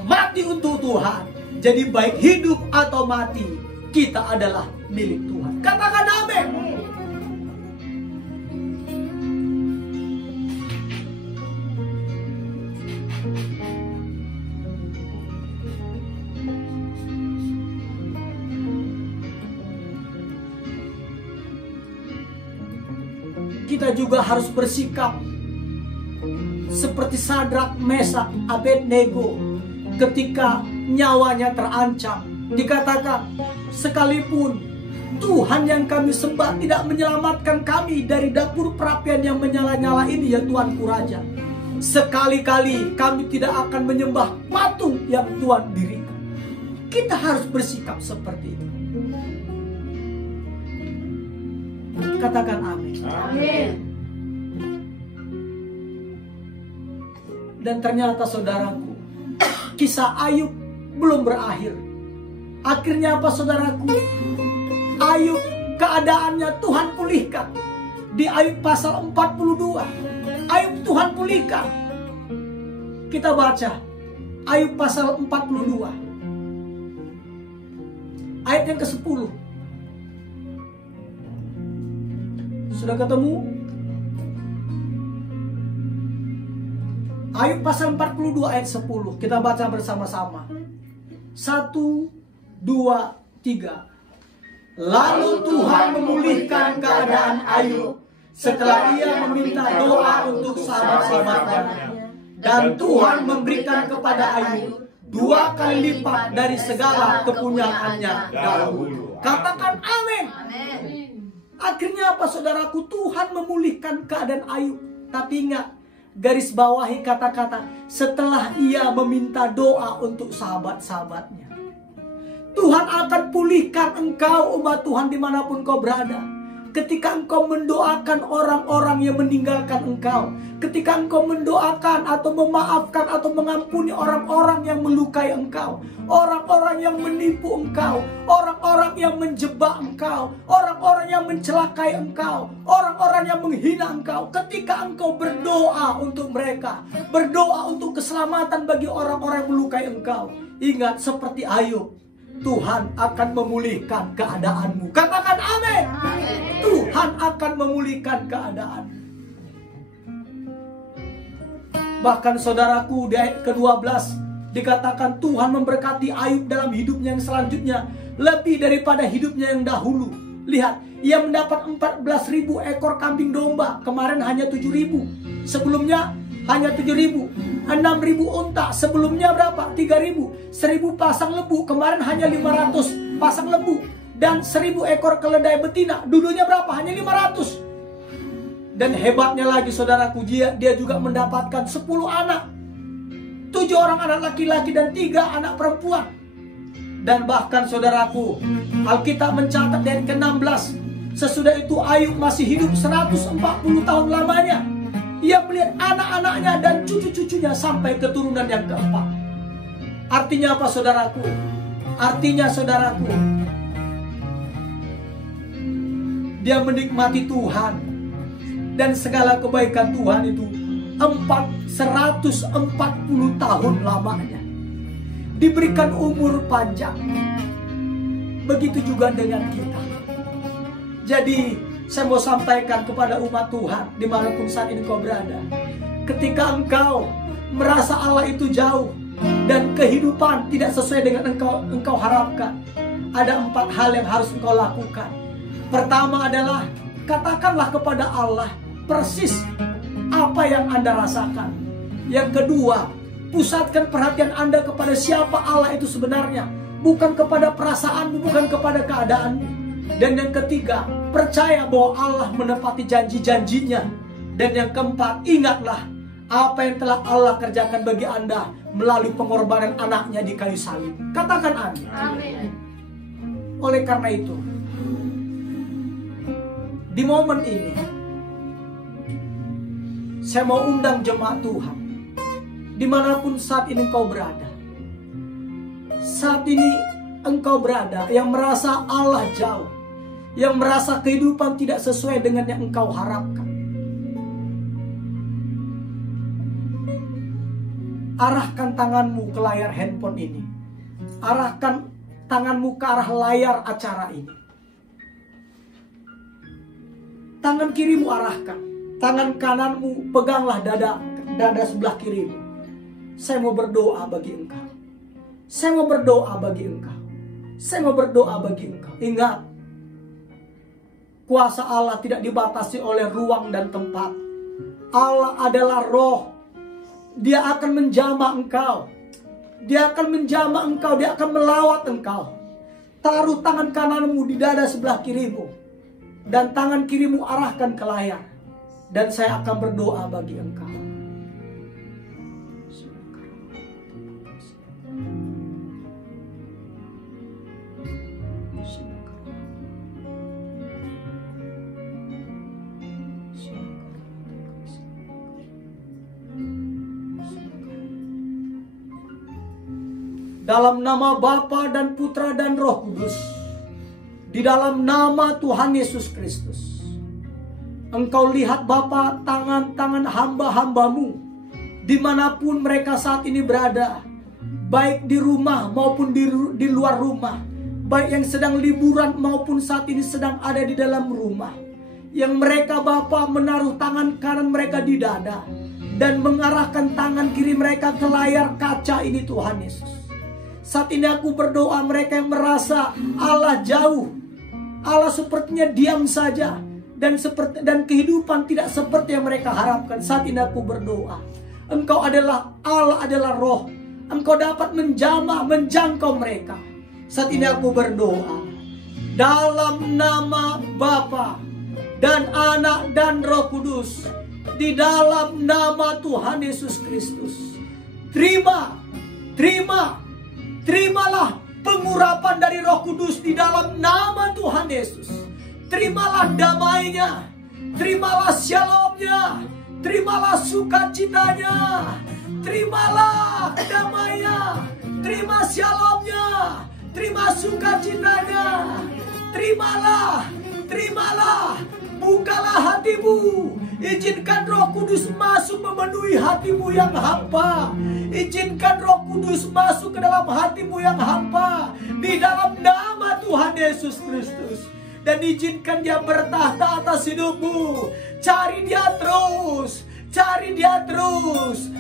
mati untuk Tuhan. Jadi baik hidup atau mati, kita adalah milik Tuhan. Katakan amin. Kita juga harus bersikap seperti Sadrak, Mesak, Abednego ketika nyawanya terancam. Dikatakan, sekalipun Tuhan yang kami sembah tidak menyelamatkan kami dari dapur perapian yang menyala-nyala ini, ya Tuanku Raja, sekali-kali kami tidak akan menyembah patung yang Tuhan dirikan. Kita harus bersikap seperti itu. Katakan amin. Amin. Dan ternyata saudaraku, kisah Ayub belum berakhir. Akhirnya apa saudaraku? Ayub keadaannya Tuhan pulihkan. Di Ayub pasal 42, Ayub Tuhan pulihkan. Kita baca Ayub pasal 42 ayat yang ke-10. Sudah ketemu? Ayub pasal 42 ayat 10. Kita baca bersama-sama. 1, 2, 3. Lalu Tuhan memulihkan keadaan Ayub setelah ia meminta doa untuk sahabat-sahabatnya. Dan Tuhan memberikan kepada Ayub 2 kali lipat dari segala kepunyaannya dahulu. Katakan amin. Akhirnya apa saudaraku? Tuhan memulihkan keadaan Ayub. Tapi ingat, garis bawahi kata-kata setelah ia meminta doa untuk sahabat-sahabatnya. Tuhan akan pulihkan engkau, umat Tuhan, dimanapun kau berada. Ketika engkau mendoakan orang-orang yang meninggalkan engkau, ketika engkau mendoakan atau memaafkan atau mengampuni orang-orang yang melukai engkau, orang-orang yang menipu engkau, orang-orang yang menjebak engkau, orang-orang yang mencelakai engkau, orang-orang yang menghina engkau, ketika engkau berdoa untuk mereka, berdoa untuk keselamatan bagi orang-orang yang melukai engkau, ingat seperti Ayub, Tuhan akan memulihkan keadaanmu. Katakan amin. Tuhan akan memulihkan keadaan. Bahkan saudaraku, di ayat ke-12 dikatakan Tuhan memberkati Ayub dalam hidupnya yang selanjutnya lebih daripada hidupnya yang dahulu. Lihat, ia mendapat 14.000 ekor kambing domba. Kemarin hanya 7.000. Sebelumnya hanya 7.000. 6.000 unta. Sebelumnya berapa? 3.000. 1.000 pasang lembu. Kemarin hanya 500 pasang lembu. Dan 1.000 ekor keledai betina. Dulunya berapa? Hanya 500. Dan hebatnya lagi saudaraku, dia juga mendapatkan 10 anak. 7 orang anak laki-laki dan 3 anak perempuan. Dan bahkan saudaraku, Alkitab mencatat dari ke-16, sesudah itu Ayub masih hidup 140 tahun lamanya. Ia melihat anak-anaknya dan cucu-cucunya sampai keturunan yang keempat. Artinya apa saudaraku? Artinya saudaraku, dia menikmati Tuhan dan segala kebaikan Tuhan itu 140 tahun lamanya. Diberikan umur panjang. Begitu juga dengan kita. Jadi saya mau sampaikan kepada umat Tuhan dimanapun saat ini kau berada. Ketika engkau merasa Allah itu jauh dan kehidupan tidak sesuai dengan engkau harapkan, ada 4 hal yang harus engkau lakukan. Pertama adalah katakanlah kepada Allah persis apa yang Anda rasakan. Yang kedua, pusatkan perhatian Anda kepada siapa Allah itu sebenarnya, bukan kepada perasaanmu, bukan kepada keadaanmu. Dan yang ketiga, percaya bahwa Allah menepati janji-janjinya. Dan yang keempat, ingatlah apa yang telah Allah kerjakan bagi Anda melalui pengorbanan anaknya di kayu salib. Katakan amin. Amin. Oleh karena itu, di momen ini saya mau undang jemaat Tuhan dimanapun saat ini engkau berada. Saat ini engkau berada yang merasa Allah jauh, yang merasa kehidupan tidak sesuai dengan yang engkau harapkan. Arahkan tanganmu ke layar handphone ini. Arahkan tanganmu ke arah layar acara ini. Tangan kirimu arahkan. Tangan kananmu peganglah dada sebelah kirimu. Saya mau berdoa bagi engkau. Saya mau berdoa bagi engkau. Saya mau berdoa bagi engkau. Ingat, kuasa Allah tidak dibatasi oleh ruang dan tempat. Allah adalah roh. Dia akan menjamah engkau. Dia akan menjamah engkau. Dia akan melawat engkau. Taruh tangan kananmu di dada sebelah kirimu. Dan tangan kirimu arahkan ke layar. Dan saya akan berdoa bagi engkau. Dalam nama Bapa dan Putra dan Roh Kudus, di dalam nama Tuhan Yesus Kristus, Engkau lihat Bapa tangan-tangan hamba-hambamu dimanapun mereka saat ini berada, baik di rumah maupun di luar rumah, baik yang sedang liburan maupun saat ini sedang ada di dalam rumah, yang mereka Bapa menaruh tangan kanan mereka di dada dan mengarahkan tangan kiri mereka ke layar kaca ini. Tuhan Yesus, saat ini aku berdoa mereka yang merasa Allah jauh, Allah sepertinya diam saja, dan kehidupan tidak seperti yang mereka harapkan. Saat ini aku berdoa, Engkau adalah Allah, adalah roh. Engkau dapat menjamah, menjangkau mereka. Saat ini aku berdoa dalam nama Bapa dan Anak dan Roh Kudus, di dalam nama Tuhan Yesus Kristus. Terimalah pengurapan dari Roh Kudus di dalam nama Tuhan Yesus. Terimalah damainya, terimalah shalomnya, terimalah sukacitanya, terimalah damainya, terima shalomnya, terima sukacitanya, terimalah, bukalah hatimu, izinkan Roh Kudus masuk memenuhi hatimu yang hampa, izinkan Roh Kudus masuk ke dalam hatimu yang hampa, di dalam nama Tuhan Yesus Kristus. Dan izinkan Dia bertahta atas hidupmu. Cari Dia terus,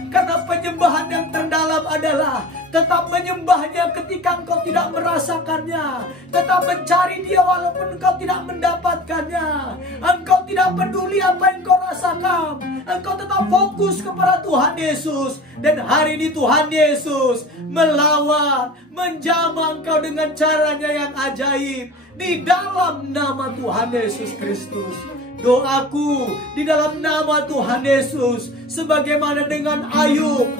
karena penyembahan yang terdalam adalah tetap menyembahnya ketika engkau tidak merasakannya, tetap mencari Dia walaupun engkau tidak mendapatkannya. Engkau tidak peduli apa yang engkau rasakan, engkau tetap fokus kepada Tuhan Yesus. Dan hari ini Tuhan Yesus melawat, menjamah engkau dengan caranya yang ajaib, di dalam nama Tuhan Yesus Kristus. Doaku di dalam nama Tuhan Yesus, sebagaimana dengan Ayub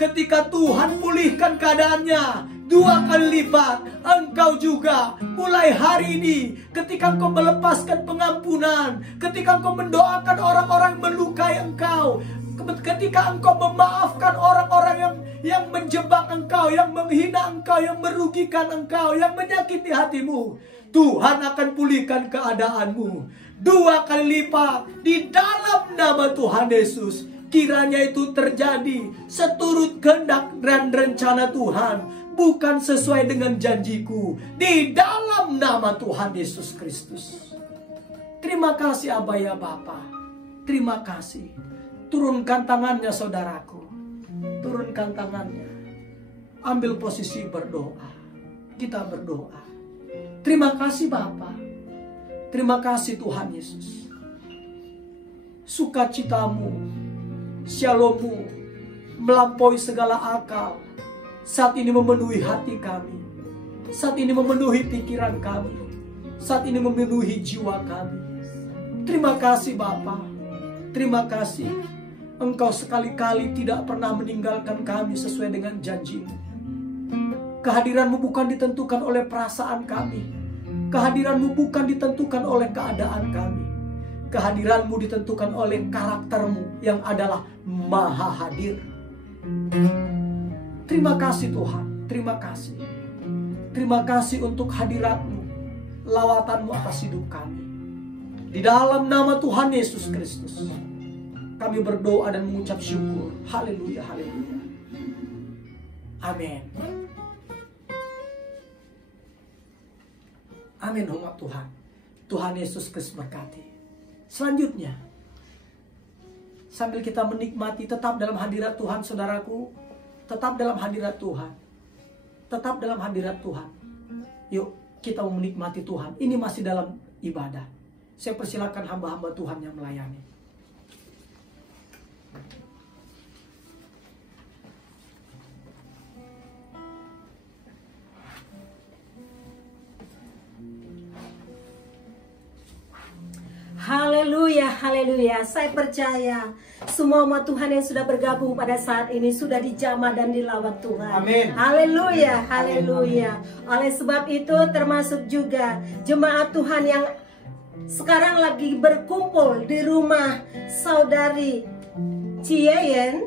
ketika Tuhan pulihkan keadaannya 2 kali lipat, engkau juga mulai hari ini, ketika engkau melepaskan pengampunan, ketika engkau mendoakan orang-orang yang melukai engkau, ketika engkau memaafkan orang-orang yang menjebak engkau, yang menghina engkau, yang merugikan engkau, yang menyakiti hatimu, Tuhan akan pulihkan keadaanmu 2 kali lipat di dalam nama Tuhan Yesus. Kiranya itu terjadi seturut kehendak dan rencana Tuhan, bukan sesuai dengan janjiku, di dalam nama Tuhan Yesus Kristus. Terima kasih Aba ya Bapa, terima kasih. Turunkan tangannya saudaraku, turunkan tangannya. Ambil posisi berdoa, kita berdoa. Terima kasih Bapa, terima kasih Tuhan Yesus. Sukacitamu, shalommu melampaui segala akal saat ini memenuhi hati kami, saat ini memenuhi pikiran kami, saat ini memenuhi jiwa kami. Terima kasih Bapa, terima kasih. Engkau sekali-kali tidak pernah meninggalkan kami sesuai dengan janji-Mu. Kehadiran-Mu bukan ditentukan oleh perasaan kami, kehadiran-Mu bukan ditentukan oleh keadaan kami. Kehadiran-Mu ditentukan oleh karakter-Mu yang adalah maha hadir. Terima kasih Tuhan, terima kasih. Terima kasih untuk hadirat-Mu, lawatan-Mu atas hidup kami. Di dalam nama Tuhan Yesus Kristus, kami berdoa dan mengucap syukur. Haleluya, haleluya. Amin. Amin, umat Tuhan. Tuhan Yesus Kristus berkati. Selanjutnya, sambil kita menikmati, tetap dalam hadirat Tuhan, saudaraku. Tetap dalam hadirat Tuhan. Tetap dalam hadirat Tuhan. Yuk, kita mau menikmati Tuhan. Ini masih dalam ibadah. Saya persilakan hamba-hamba Tuhan yang melayani. Haleluya, haleluya. Saya percaya semua umat Tuhan yang sudah bergabung pada saat ini sudah dijamah dan dilawat Tuhan. Amin. Haleluya, haleluya. Oleh sebab itu termasuk juga jemaat Tuhan yang sekarang lagi berkumpul di rumah saudari Ciyen,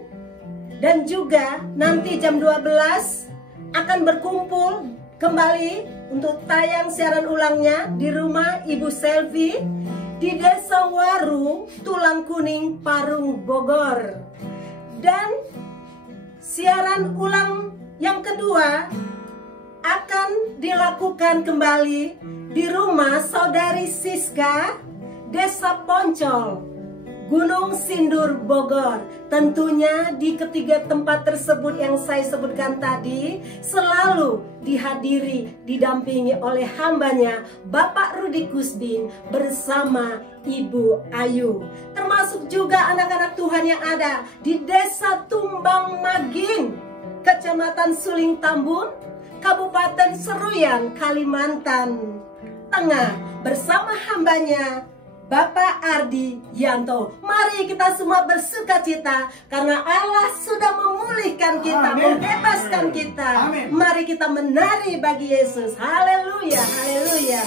dan juga nanti jam 12 akan berkumpul kembali untuk tayang siaran ulangnya di rumah Ibu Selvi di Desa Waru, Tulang Kuning, Parung, Bogor. Dan siaran ulang yang kedua akan dilakukan kembali di rumah saudari Siska, Desa Poncol, Gunung Sindur, Bogor. Tentunya di ketiga tempat tersebut yang saya sebutkan tadi selalu dihadiri, didampingi oleh hambanya Bapak Rudi Kusdin bersama Ibu Ayu. Termasuk juga anak-anak Tuhan yang ada di Desa Tumbang Maging, Kecamatan Suling Tambun, Kabupaten Seruyan, Kalimantan Tengah, bersama hambanya Bapak Ardi Yanto. Mari kita semua bersukacita karena Allah sudah memulihkan kita, membebaskan kita. Mari kita menari bagi Yesus. Haleluya, haleluya.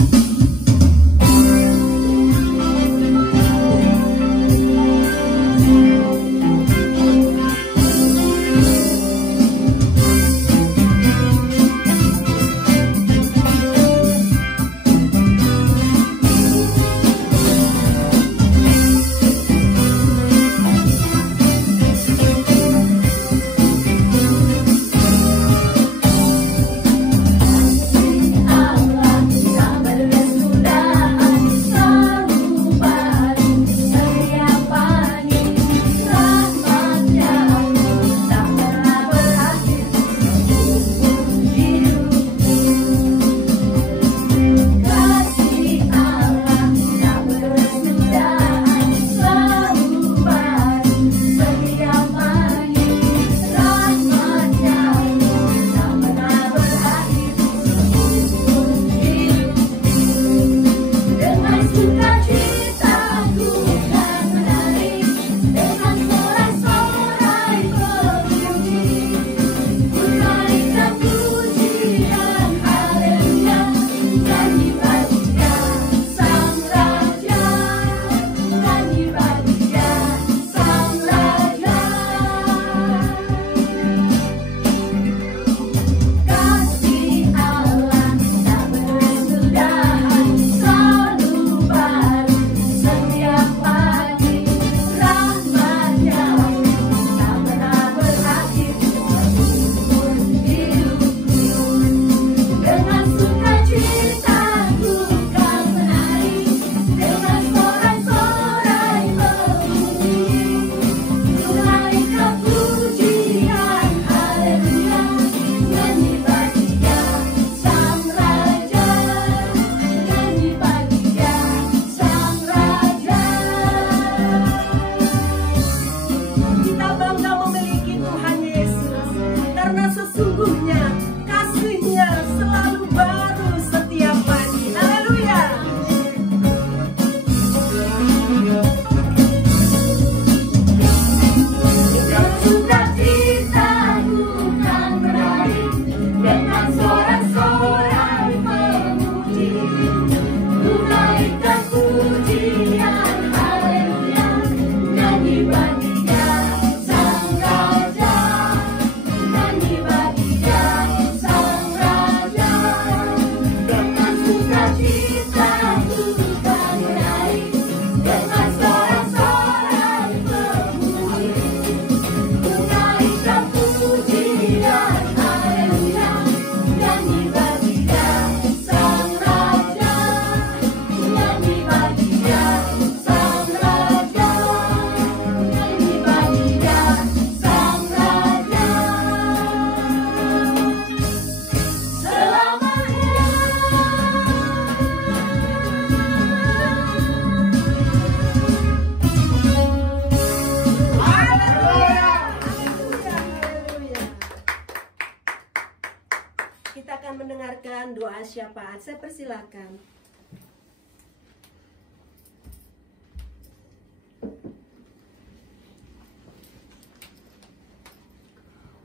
mendengarkan doa syafaat. Saya persilakan.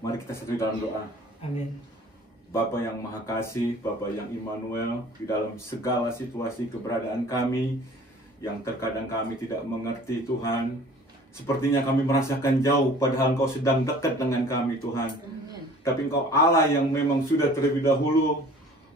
Mari kita satu dalam doa. Amin. Bapa yang Maha Kasih, Bapa yang Immanuel, di dalam segala situasi keberadaan kami, yang terkadang kami tidak mengerti Tuhan, sepertinya kami merasakan jauh, padahal Engkau sedang dekat dengan kami Tuhan. Amin. Tapi Engkau Allah yang memang sudah terlebih dahulu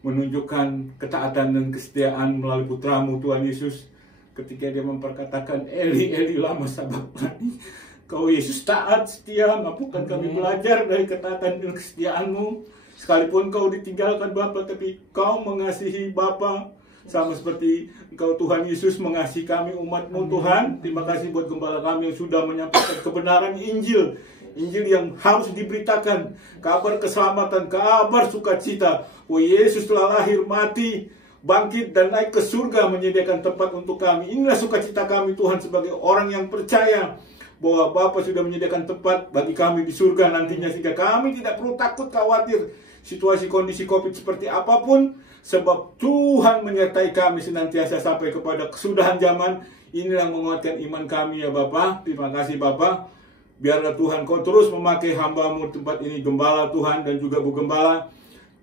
menunjukkan ketaatan dan kesetiaan melalui putramu Tuhan Yesus, ketika dia memperkatakan, Eli, Eli, lama sabachthani. Kau Yesus taat, setia, mampukan kami belajar dari ketaatan dan kesetiaanmu. Sekalipun kau ditinggalkan Bapa, tapi kau mengasihi Bapa. Sama seperti Engkau Tuhan Yesus mengasihi kami umat-Mu Tuhan. Terima kasih buat gembala kami yang sudah menyampaikan kebenaran Injil. Injil yang harus diberitakan. Kabar keselamatan, kabar sukacita. Oh Yesus telah lahir, mati, bangkit dan naik ke surga, menyediakan tempat untuk kami. Inilah sukacita kami Tuhan sebagai orang yang percaya bahwa Bapa sudah menyediakan tempat bagi kami di surga nantinya, sehingga kami tidak perlu takut khawatir situasi kondisi COVID seperti apapun, sebab Tuhan menyertai kami senantiasa sampai kepada kesudahan zaman. Inilah menguatkan iman kami ya Bapa. Terima kasih Bapa. Biarlah Tuhan Kau terus memakai hamba-Mu tempat ini, Gembala Tuhan dan juga Bu Gembala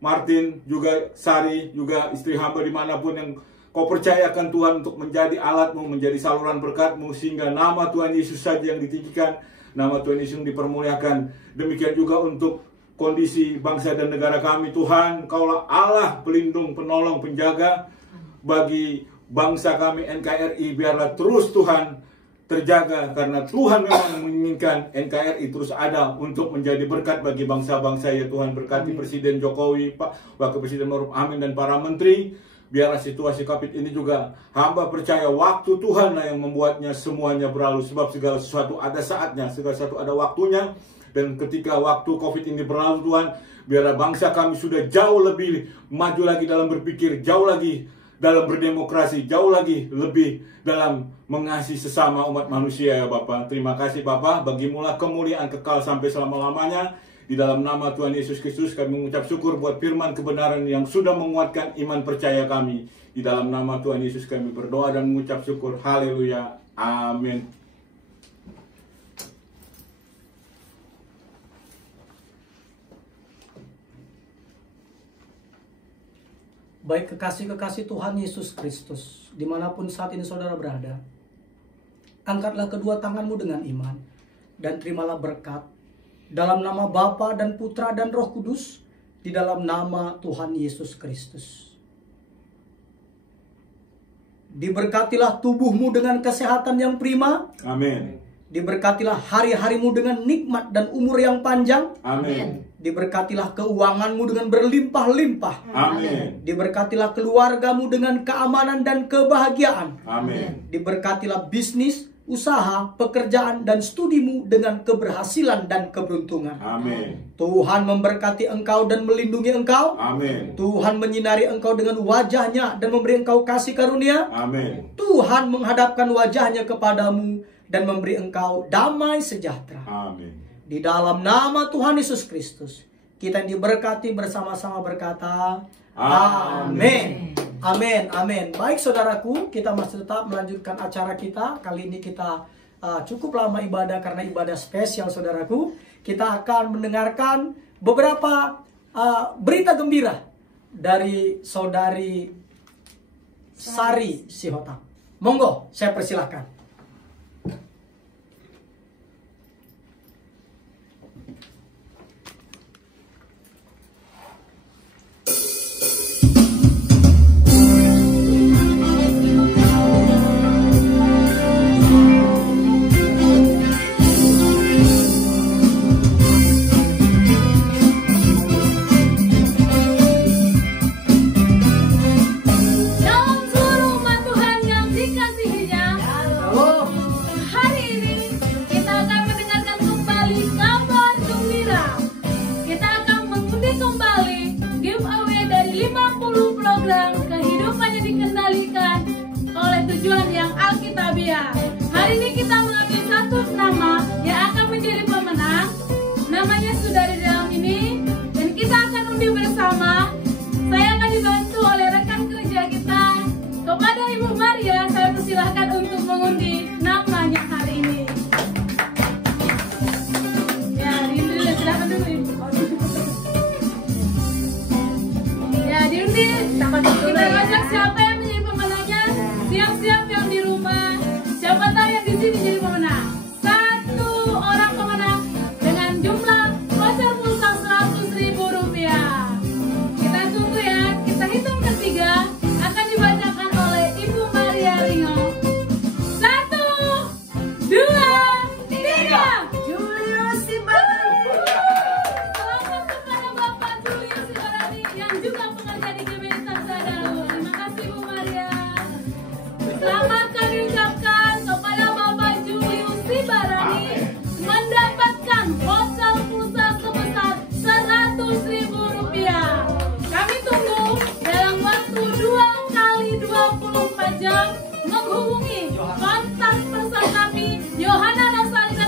Martin, juga Sari, juga istri hamba dimanapun yang Kau percayakan Tuhan untuk menjadi alat-Mu, menjadi saluran berkat-Mu, sehingga nama Tuhan Yesus saja yang ditinggikan, nama Tuhan Yesus yang dipermuliakan. Demikian juga untuk kondisi bangsa dan negara kami Tuhan. Kaulah Allah pelindung, penolong, penjaga bagi bangsa kami NKRI. Biarlah terus Tuhan terjaga, karena Tuhan memang menginginkan NKRI terus ada untuk menjadi berkat bagi bangsa-bangsa ya Tuhan. Berkati Presiden Jokowi, Pak Wakil Presiden Maruf Amin dan para menteri. Biarlah situasi COVID ini juga hamba percaya waktu Tuhanlah yang membuatnya semuanya berlalu, sebab segala sesuatu ada saatnya, segala sesuatu ada waktunya. Dan ketika waktu COVID ini berlalu Tuhan, biarlah bangsa kami sudah jauh lebih maju lagi dalam berpikir, jauh lagi dalam berdemokrasi, jauh lagi lebih dalam mengasihi sesama umat manusia ya Bapa. Terima kasih Bapa, bagimulah kemuliaan kekal sampai selama-lamanya. Di dalam nama Tuhan Yesus Kristus kami mengucap syukur buat firman kebenaran yang sudah menguatkan iman percaya kami. Di dalam nama Tuhan Yesus kami berdoa dan mengucap syukur. Haleluya. Amin. Baik kekasih-kekasih Tuhan Yesus Kristus, dimanapun saat ini saudara berada, angkatlah kedua tanganmu dengan iman, dan terimalah berkat, dalam nama Bapa dan Putra dan Roh Kudus, di dalam nama Tuhan Yesus Kristus. Diberkatilah tubuhmu dengan kesehatan yang prima. Amin. Diberkatilah hari-harimu dengan nikmat dan umur yang panjang. Amin. Diberkatilah keuanganmu dengan berlimpah-limpah. Amin. Diberkatilah keluargamu dengan keamanan dan kebahagiaan. Amin. Diberkatilah bisnis, usaha, pekerjaan, dan studimu dengan keberhasilan dan keberuntungan. Amin. Tuhan memberkati engkau dan melindungi engkau. Amin. Tuhan menyinari engkau dengan wajahnya dan memberi engkau kasih karunia. Amin. Tuhan menghadapkan wajahnya kepadamu dan memberi engkau damai sejahtera. Amin. Di dalam nama Tuhan Yesus Kristus, kita yang diberkati bersama-sama berkata, amin. Amin, amin. Baik saudaraku, kita masih tetap melanjutkan acara kita. Kali ini kita cukup lama ibadah karena ibadah spesial saudaraku. Kita akan mendengarkan beberapa berita gembira dari saudari Sari Sihotak. Monggo, saya persilahkan. Hari ini kita mengambil satu nama yang akan menjadi pemenang. Namanya sudah ada di dalam ini, dan kita akan undi bersama. Saya akan dibantu oleh rekan kerja kita. Kepada Ibu Maria, saya persilahkan untuk mengundi namanya hari ini. Ya, diundi dulu, silakan dulu Ibu. Ya, diundi. Kita ajak siapa yang menjadi pemenangnya. Siap-siap yang di rumah. Siapa tahu yang di sini jadi pemenang. Satu orang pemenang dengan jumlah voucher pulsa Rp100.000. Kita tunggu ya. Kita hitung ketiga. Akan dibacakan oleh Ibu Maria Ringo. 1, 2, 3. Julius Sibarani. Selamat kepada Bapak Julius Sibarani yang juga pekerja di GBI Sabda Dalu. Terima kasih Bu Maria. Selamat kami ucapkan kepada Bapak Julius Sibarani mendapatkan voucher pulsa sebesar Rp100.000. Kami tunggu dalam waktu 2 kali 24 jam menghubungi kontak person kami Yohana Rosalina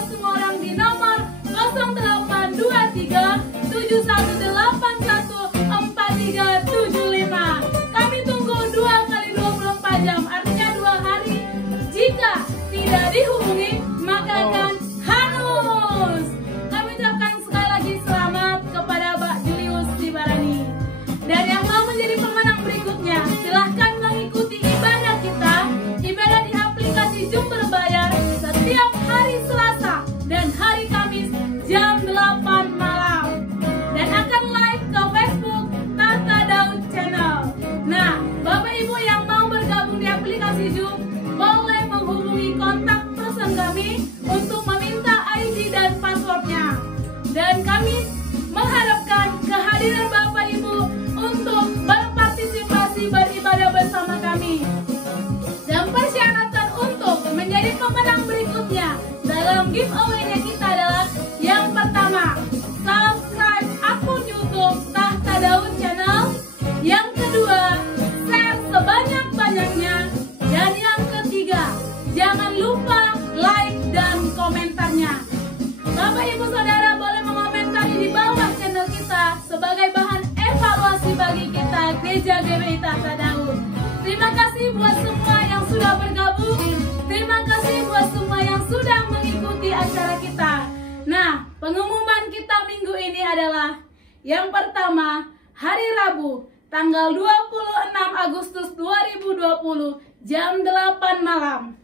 Gereja GBI Tahta Daud. Terima kasih buat semua yang sudah bergabung. Terima kasih buat semua yang sudah mengikuti acara kita. Nah, pengumuman kita minggu ini adalah yang pertama, hari Rabu, tanggal 26 Agustus 2020, jam 8 malam.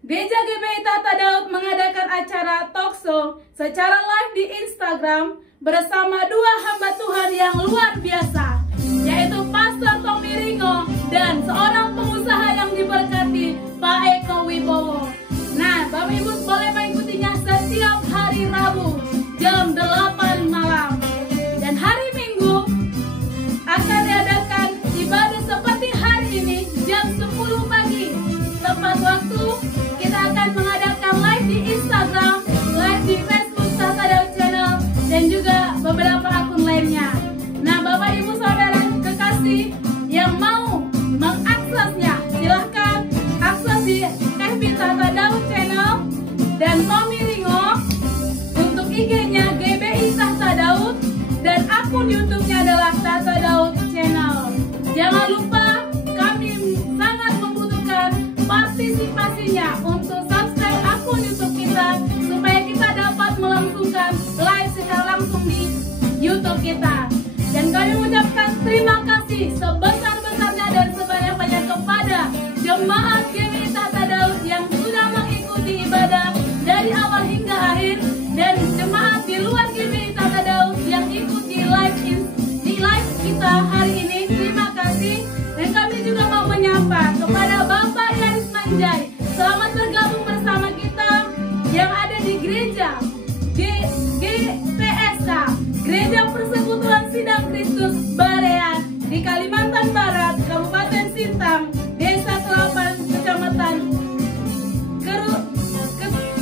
Gereja GBI Tahta Daud mengadakan acara talkshow secara live di Instagram bersama dua hamba Tuhan yang luar biasa, yaitu Pastor Tommy Ringo dan seorang pengusaha yang diberkati, Pak Eko Wibowo. Nah, Bapak Ibu boleh mengikutinya setiap hari Rabu jam 8 malam. Dan hari Minggu akan diadakan ibadah seperti hari ini jam 10 pagi. Tepat waktu kita akan mengadakan live di Instagram, live di Facebook Tahta Daud Channel, dan juga beberapa akun lainnya. Nah, Bapak Ibu Saudara kekasih yang mau mengaksesnya, silahkan akses di FB Tahta Daud Channel dan Tommy Ringo. Untuk IG-nya GBI Tahta Daud dan akun YouTube-nya adalah Tahta Daud Channel. Jangan lupa, kami sangat membutuhkan partisipasinya untuk subscribe akun YouTube kita supaya kita dapat melangsungkan live secara langsung di YouTube kita. Dan kami mengucapkan terima kasih sebesar-besarnya dan sebanyak-banyak kepada jemaat GBI Tahta Daud yang sudah mengikuti ibadah dari awal hingga akhir, dan jemaat di luar GBI Tahta Daud yang ikuti live kita hari ini. Terima kasih. Dan kami juga mau menyapa kepada Bapak Yaris Manjai, selamat bergabung bersama kita yang ada di gereja GPSK, Gereja Persekutuan Sidang Kristus Barean di Kalimantan Barat, Kabupaten Sintang, Desa Kelapan, Kecamatan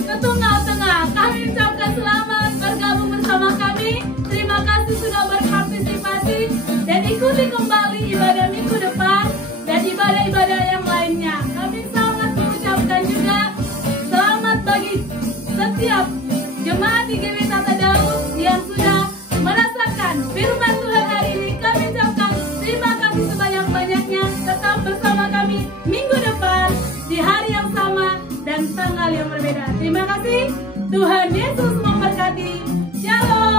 Ketunggal Tengah. Kami ucapkan selamat bergabung bersama kami. Terima kasih sudah berpartisipasi, dan ikuti kembali ibadah minggu depan dan ibadah-ibadah yang lainnya. Kami sangat mengucapkan juga selamat bagi setiap jemaat di GBI Tahta Daud yang sudah merasakan firman Tuhan hari ini. Kami ucapkan terima kasih sebanyak-banyaknya. Tetap bersama kami minggu depan di hari yang sama dan tanggal yang berbeda. Terima kasih. Tuhan Yesus memberkati. Shalom.